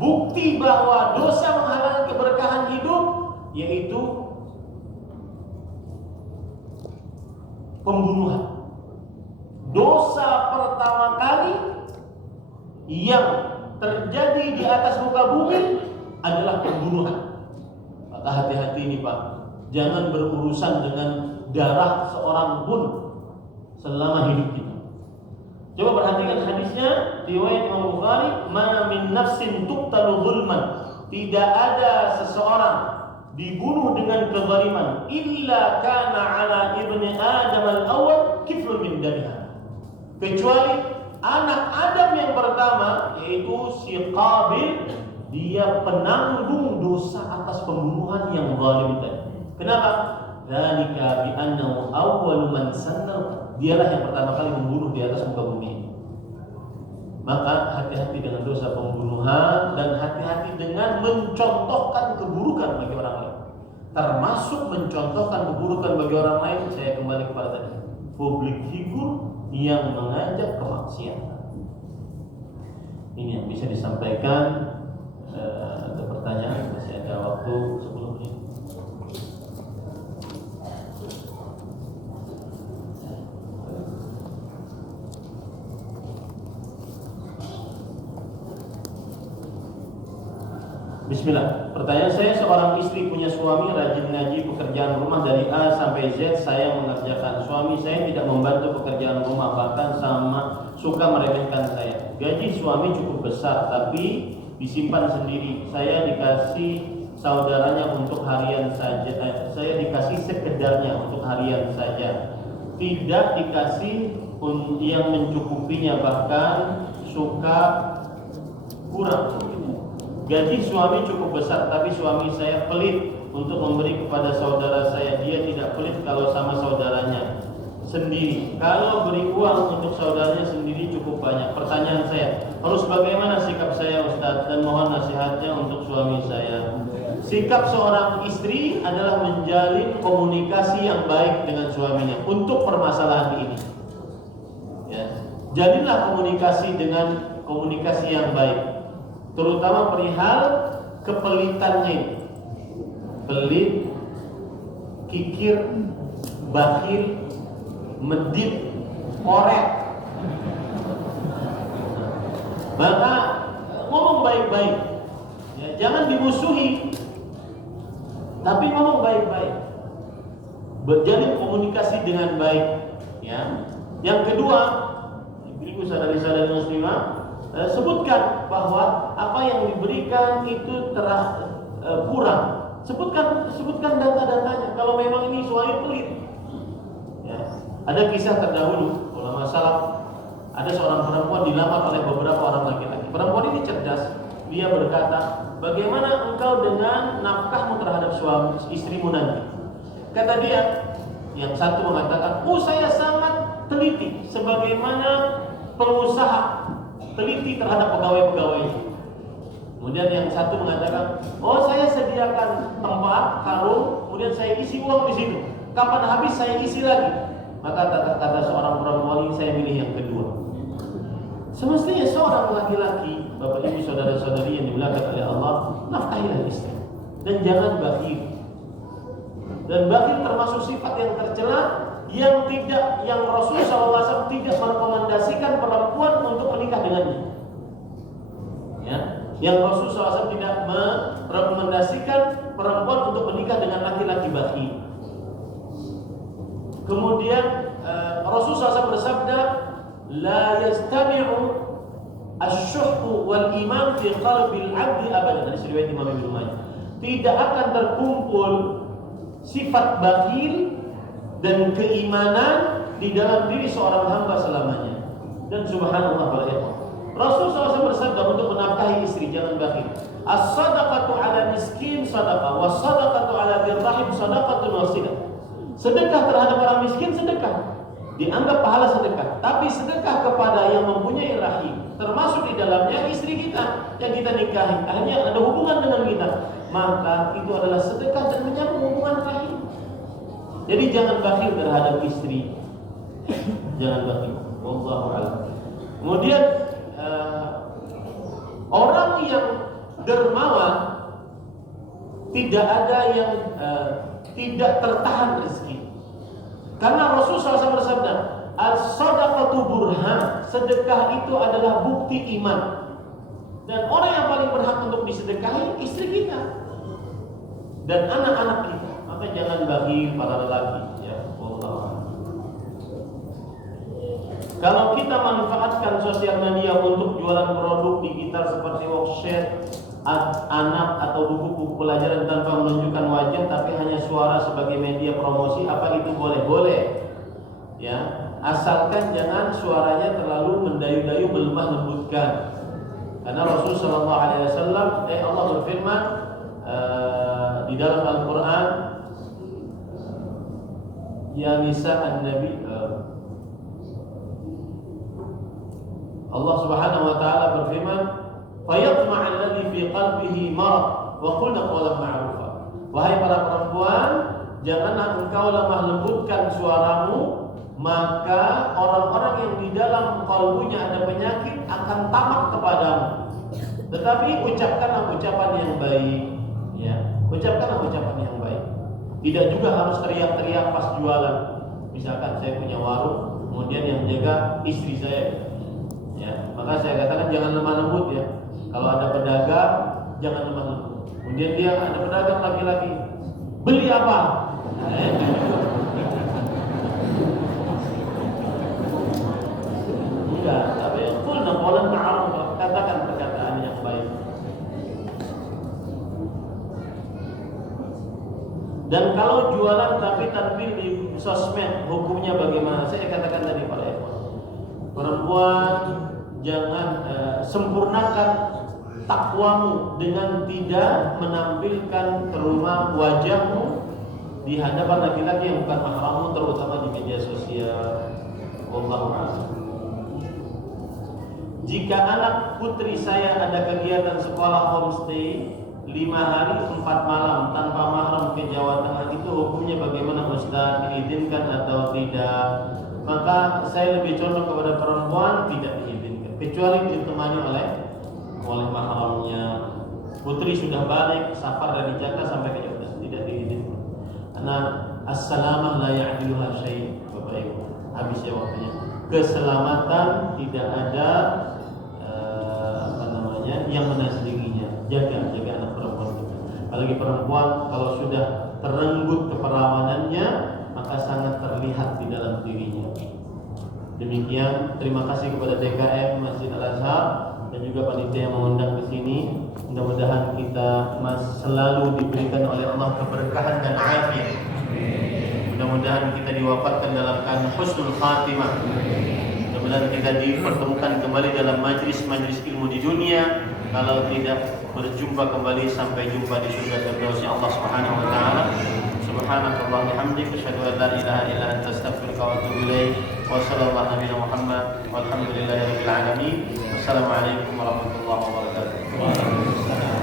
Bukti bahwa dosa menghalangi keberkahan hidup yaitu pembunuhan. Dosa pertama kali yang terjadi di atas muka bumi adalah pembunuhan. Maka hati-hati nih Pak, jangan berurusan dengan darah seorang pun selama hidup kita. Coba perhatikan hadisnya, riwayat Imam Bukhari, "Ma min nafsin tuqtalu zulman." Tidak ada seseorang dibunuh dengan kezaliman illa kana ala ibni Adam al-awwal kiflun min damiha. Kecuali anak Adam yang pertama, yaitu si Qabil, dia penanggung dosa atas pembunuhan yang zalim tadi. Kenapa? Dzalika bi annahu awwalu man sanna. Dialah yang pertama kali membunuh di atas muka bumi. Maka hati-hati dengan dosa pembunuhan dan hati-hati dengan mencontohkan keburukan bagi orang lain. Termasuk mencontohkan keburukan bagi orang lain, saya kembali kepada tadi, public figure yang mengajak kemaksiatan. Ini yang bisa disampaikan. Ada pertanyaan? Masih ada waktu 10 menit. Bismillah. Pertanyaan saya, seorang istri punya suami rajin ngaji pekerjaan rumah dari A sampai Z, saya mengerjakan. Suami saya tidak membantu pekerjaan rumah, bahkan sama suka meremehkan saya. Gaji suami cukup besar tapi disimpan sendiri. Saya dikasih saudaranya untuk harian saja. Saya dikasih sekedarnya untuk harian saja. Tidak dikasih yang mencukupinya, bahkan suka kurang. Gaji suami cukup besar, tapi suami saya pelit untuk memberi kepada saudara saya. Dia tidak pelit kalau sama saudaranya sendiri. Kalau beri uang untuk saudaranya sendiri cukup banyak. Pertanyaan saya, harus bagaimana sikap saya Ustaz, dan mohon nasihatnya untuk suami saya. Sikap seorang istri adalah menjalin komunikasi yang baik dengan suaminya untuk permasalahan ini. Ya. Jalinlah komunikasi dengan komunikasi yang baik, terutama perihal kepelitannya. Pelit, kikir, bakhil, medit, korek. Maka ngomong baik-baik, ya, jangan dimusuhi, tapi ngomong baik-baik. Berjalin komunikasi dengan baik. Ya. Yang kedua, ibu saudari-saudari muslimah, sebutkan bahwa apa yang diberikan itu kurang. Sebutkan data-datanya. Kalau memang ini suami pelit, ya. Ada kisah terdahulu ulama salaf. Ada seorang perempuan dilamar oleh beberapa orang laki-laki. Perempuan ini cerdas. Dia berkata, bagaimana engkau dengan nafkahmu terhadap suami istrimu nanti? Kata dia, yang satu mengatakan, saya sangat teliti, sebagaimana pengusaha teliti terhadap pegawai-pegawai. Kemudian yang satu mengatakan, saya sediakan tempat, karung, kemudian saya isi uang di situ. Kapan habis saya isi lagi. Maka kata seorang perempuan ini, saya pilih yang kedua. Semestinya seorang laki-laki, bapak ibu saudara-saudari yang dimuliakan oleh Allah, nafkahilah istri dan jangan bakhil. Dan bakhil termasuk sifat yang tercela yang Rasulullah SAW tidak merekomendasikan perempuan untuk menikah dengannya. Ya, yang Rasulullah SAW tidak merekomendasikan perempuan untuk menikah dengan laki-laki bakhil. Kemudian Rasulullah SAW bersabda, la yastami'u asy-syuhhu wal iman fi qalbil 'abdi abadan. Hadis riwayat Imam Ibnu Majah. Tidak akan terkumpul sifat bakhil dan keimanan di dalam diri seorang hamba selamanya. Dan subhanallah para ikhwan, Rasulullah SAW bersabda untuk menafkahi istri jangan bakhil. As-sadaqatu 'ala miskin sadaqah, was-sadaqatu 'ala dzir rahim sadaqatun wasilah. Sedekah terhadap orang miskin sedekah. dianggap pahala sedekah. Tapi sedekah kepada yang mempunyai rahim, termasuk di dalamnya istri kita yang kita nikahi, hanya ada hubungan dengan kita, maka itu adalah sedekah dan menyambung hubungan rahim. Jadi jangan bakhil terhadap istri, jangan bakhil. Wallahu a'lam. Kemudian orang yang dermawan tidak ada yang tidak tertahan rezeki. Karena Rasulullah SAW bersabda, "As-sadaqatu burhan." Sedekah itu adalah bukti iman. Dan orang yang paling berhak untuk disedekahi istri kita dan anak-anak kita. Maka jangan bagi para lelaki, ya. Allah. Kalau kita manfaatkan sosial media untuk jualan produk digital seperti workshop, anak atau buku-buku pelajaran tanpa menunjukkan wajah tapi hanya suara sebagai media promosi, apa itu boleh? Ya, asalkan jangan suaranya terlalu mendayu-dayu, melemah lembutkan. Karena Rasulullah SAW, Allah berfirman di dalam Al-Quran, ya nisa an-nabi, Allah Subhanahu wa taala berfirman, fayatma' alladhi fi qalbihi marad wa qulna qawlan ma'rufa. Wahai para perempuan, janganlah engkau lemah lembutkan suaramu, maka orang-orang yang di dalam kalbunya ada penyakit akan tamak kepadamu. Tetapi ucapkanlah ucapan yang baik, ya. Ucapkanlah ucapan yang baik. Tidak juga harus teriak-teriak pas jualan. Misalkan saya punya warung, kemudian yang jaga istri saya, ya. Maka saya katakan jangan lemah lembut, ya. Kalau ada pedagang, jangan lemah lembut. Kemudian dia ada pedagang laki-laki, beli apa? Enggak, tapi qulna qawlan ma'ruf, katakan perkataan yang baik. Dan kalau jualan tapi tampil di sosmed, hukumnya bagaimana? Saya katakan tadi para ikhwan, perempuan jangan sempurnakan takwamu dengan tidak menampilkan terumah wajahmu di hadapan laki-laki yang bukan mahrammu, terutama di media sosial. Wallahu a'lam. Jika anak putri saya ada kegiatan sekolah homestay 5 hari 4 malam tanpa mahram ke Jawa Tengah, itu hukumnya bagaimana Ustaz? Diizinkan atau tidak? Maka saya lebih condong kepada perempuan tidak diizinkan, kecuali ditemani oleh mahramnya. Putri sudah balik, safar dari Jakarta sampai ke Jogja, tidak diizinkan. Karena as-salamah la ya'diluha syai', Bapak Ibu. Habis ya waktunya. Keselamatan tidak ada yang menasdinginya. Jaga anak perempuan kita. Apalagi perempuan kalau sudah terenggut keperawanannya, maka sangat terlihat di dalam dirinya. Demikian, terima kasih kepada DKM Masjid Al-Azhar dan juga panitia yang mengundang ke sini. Mudah-mudahan kita selalu diberikan oleh Allah keberkahan dan afiat. Mudah-mudahan kita diwafatkan dalam keadaan husnul khatimah. Mudah-mudahan kita dipertemukan kembali dalam majlis-majlis ilmu di dunia. Kalau tidak berjumpa kembali sampai jumpa di surga firdausnya Allah Subhanahu wa taala. Subhanakallah bihamdika asyhadu an la ilaha illa anta astaghfiruka wa atubu ilaik. Wa sallallahu nabiyana Muhammad walhamdulillahi rabbil alamin. Wassalamualaikum warahmatullahi wabarakatuh.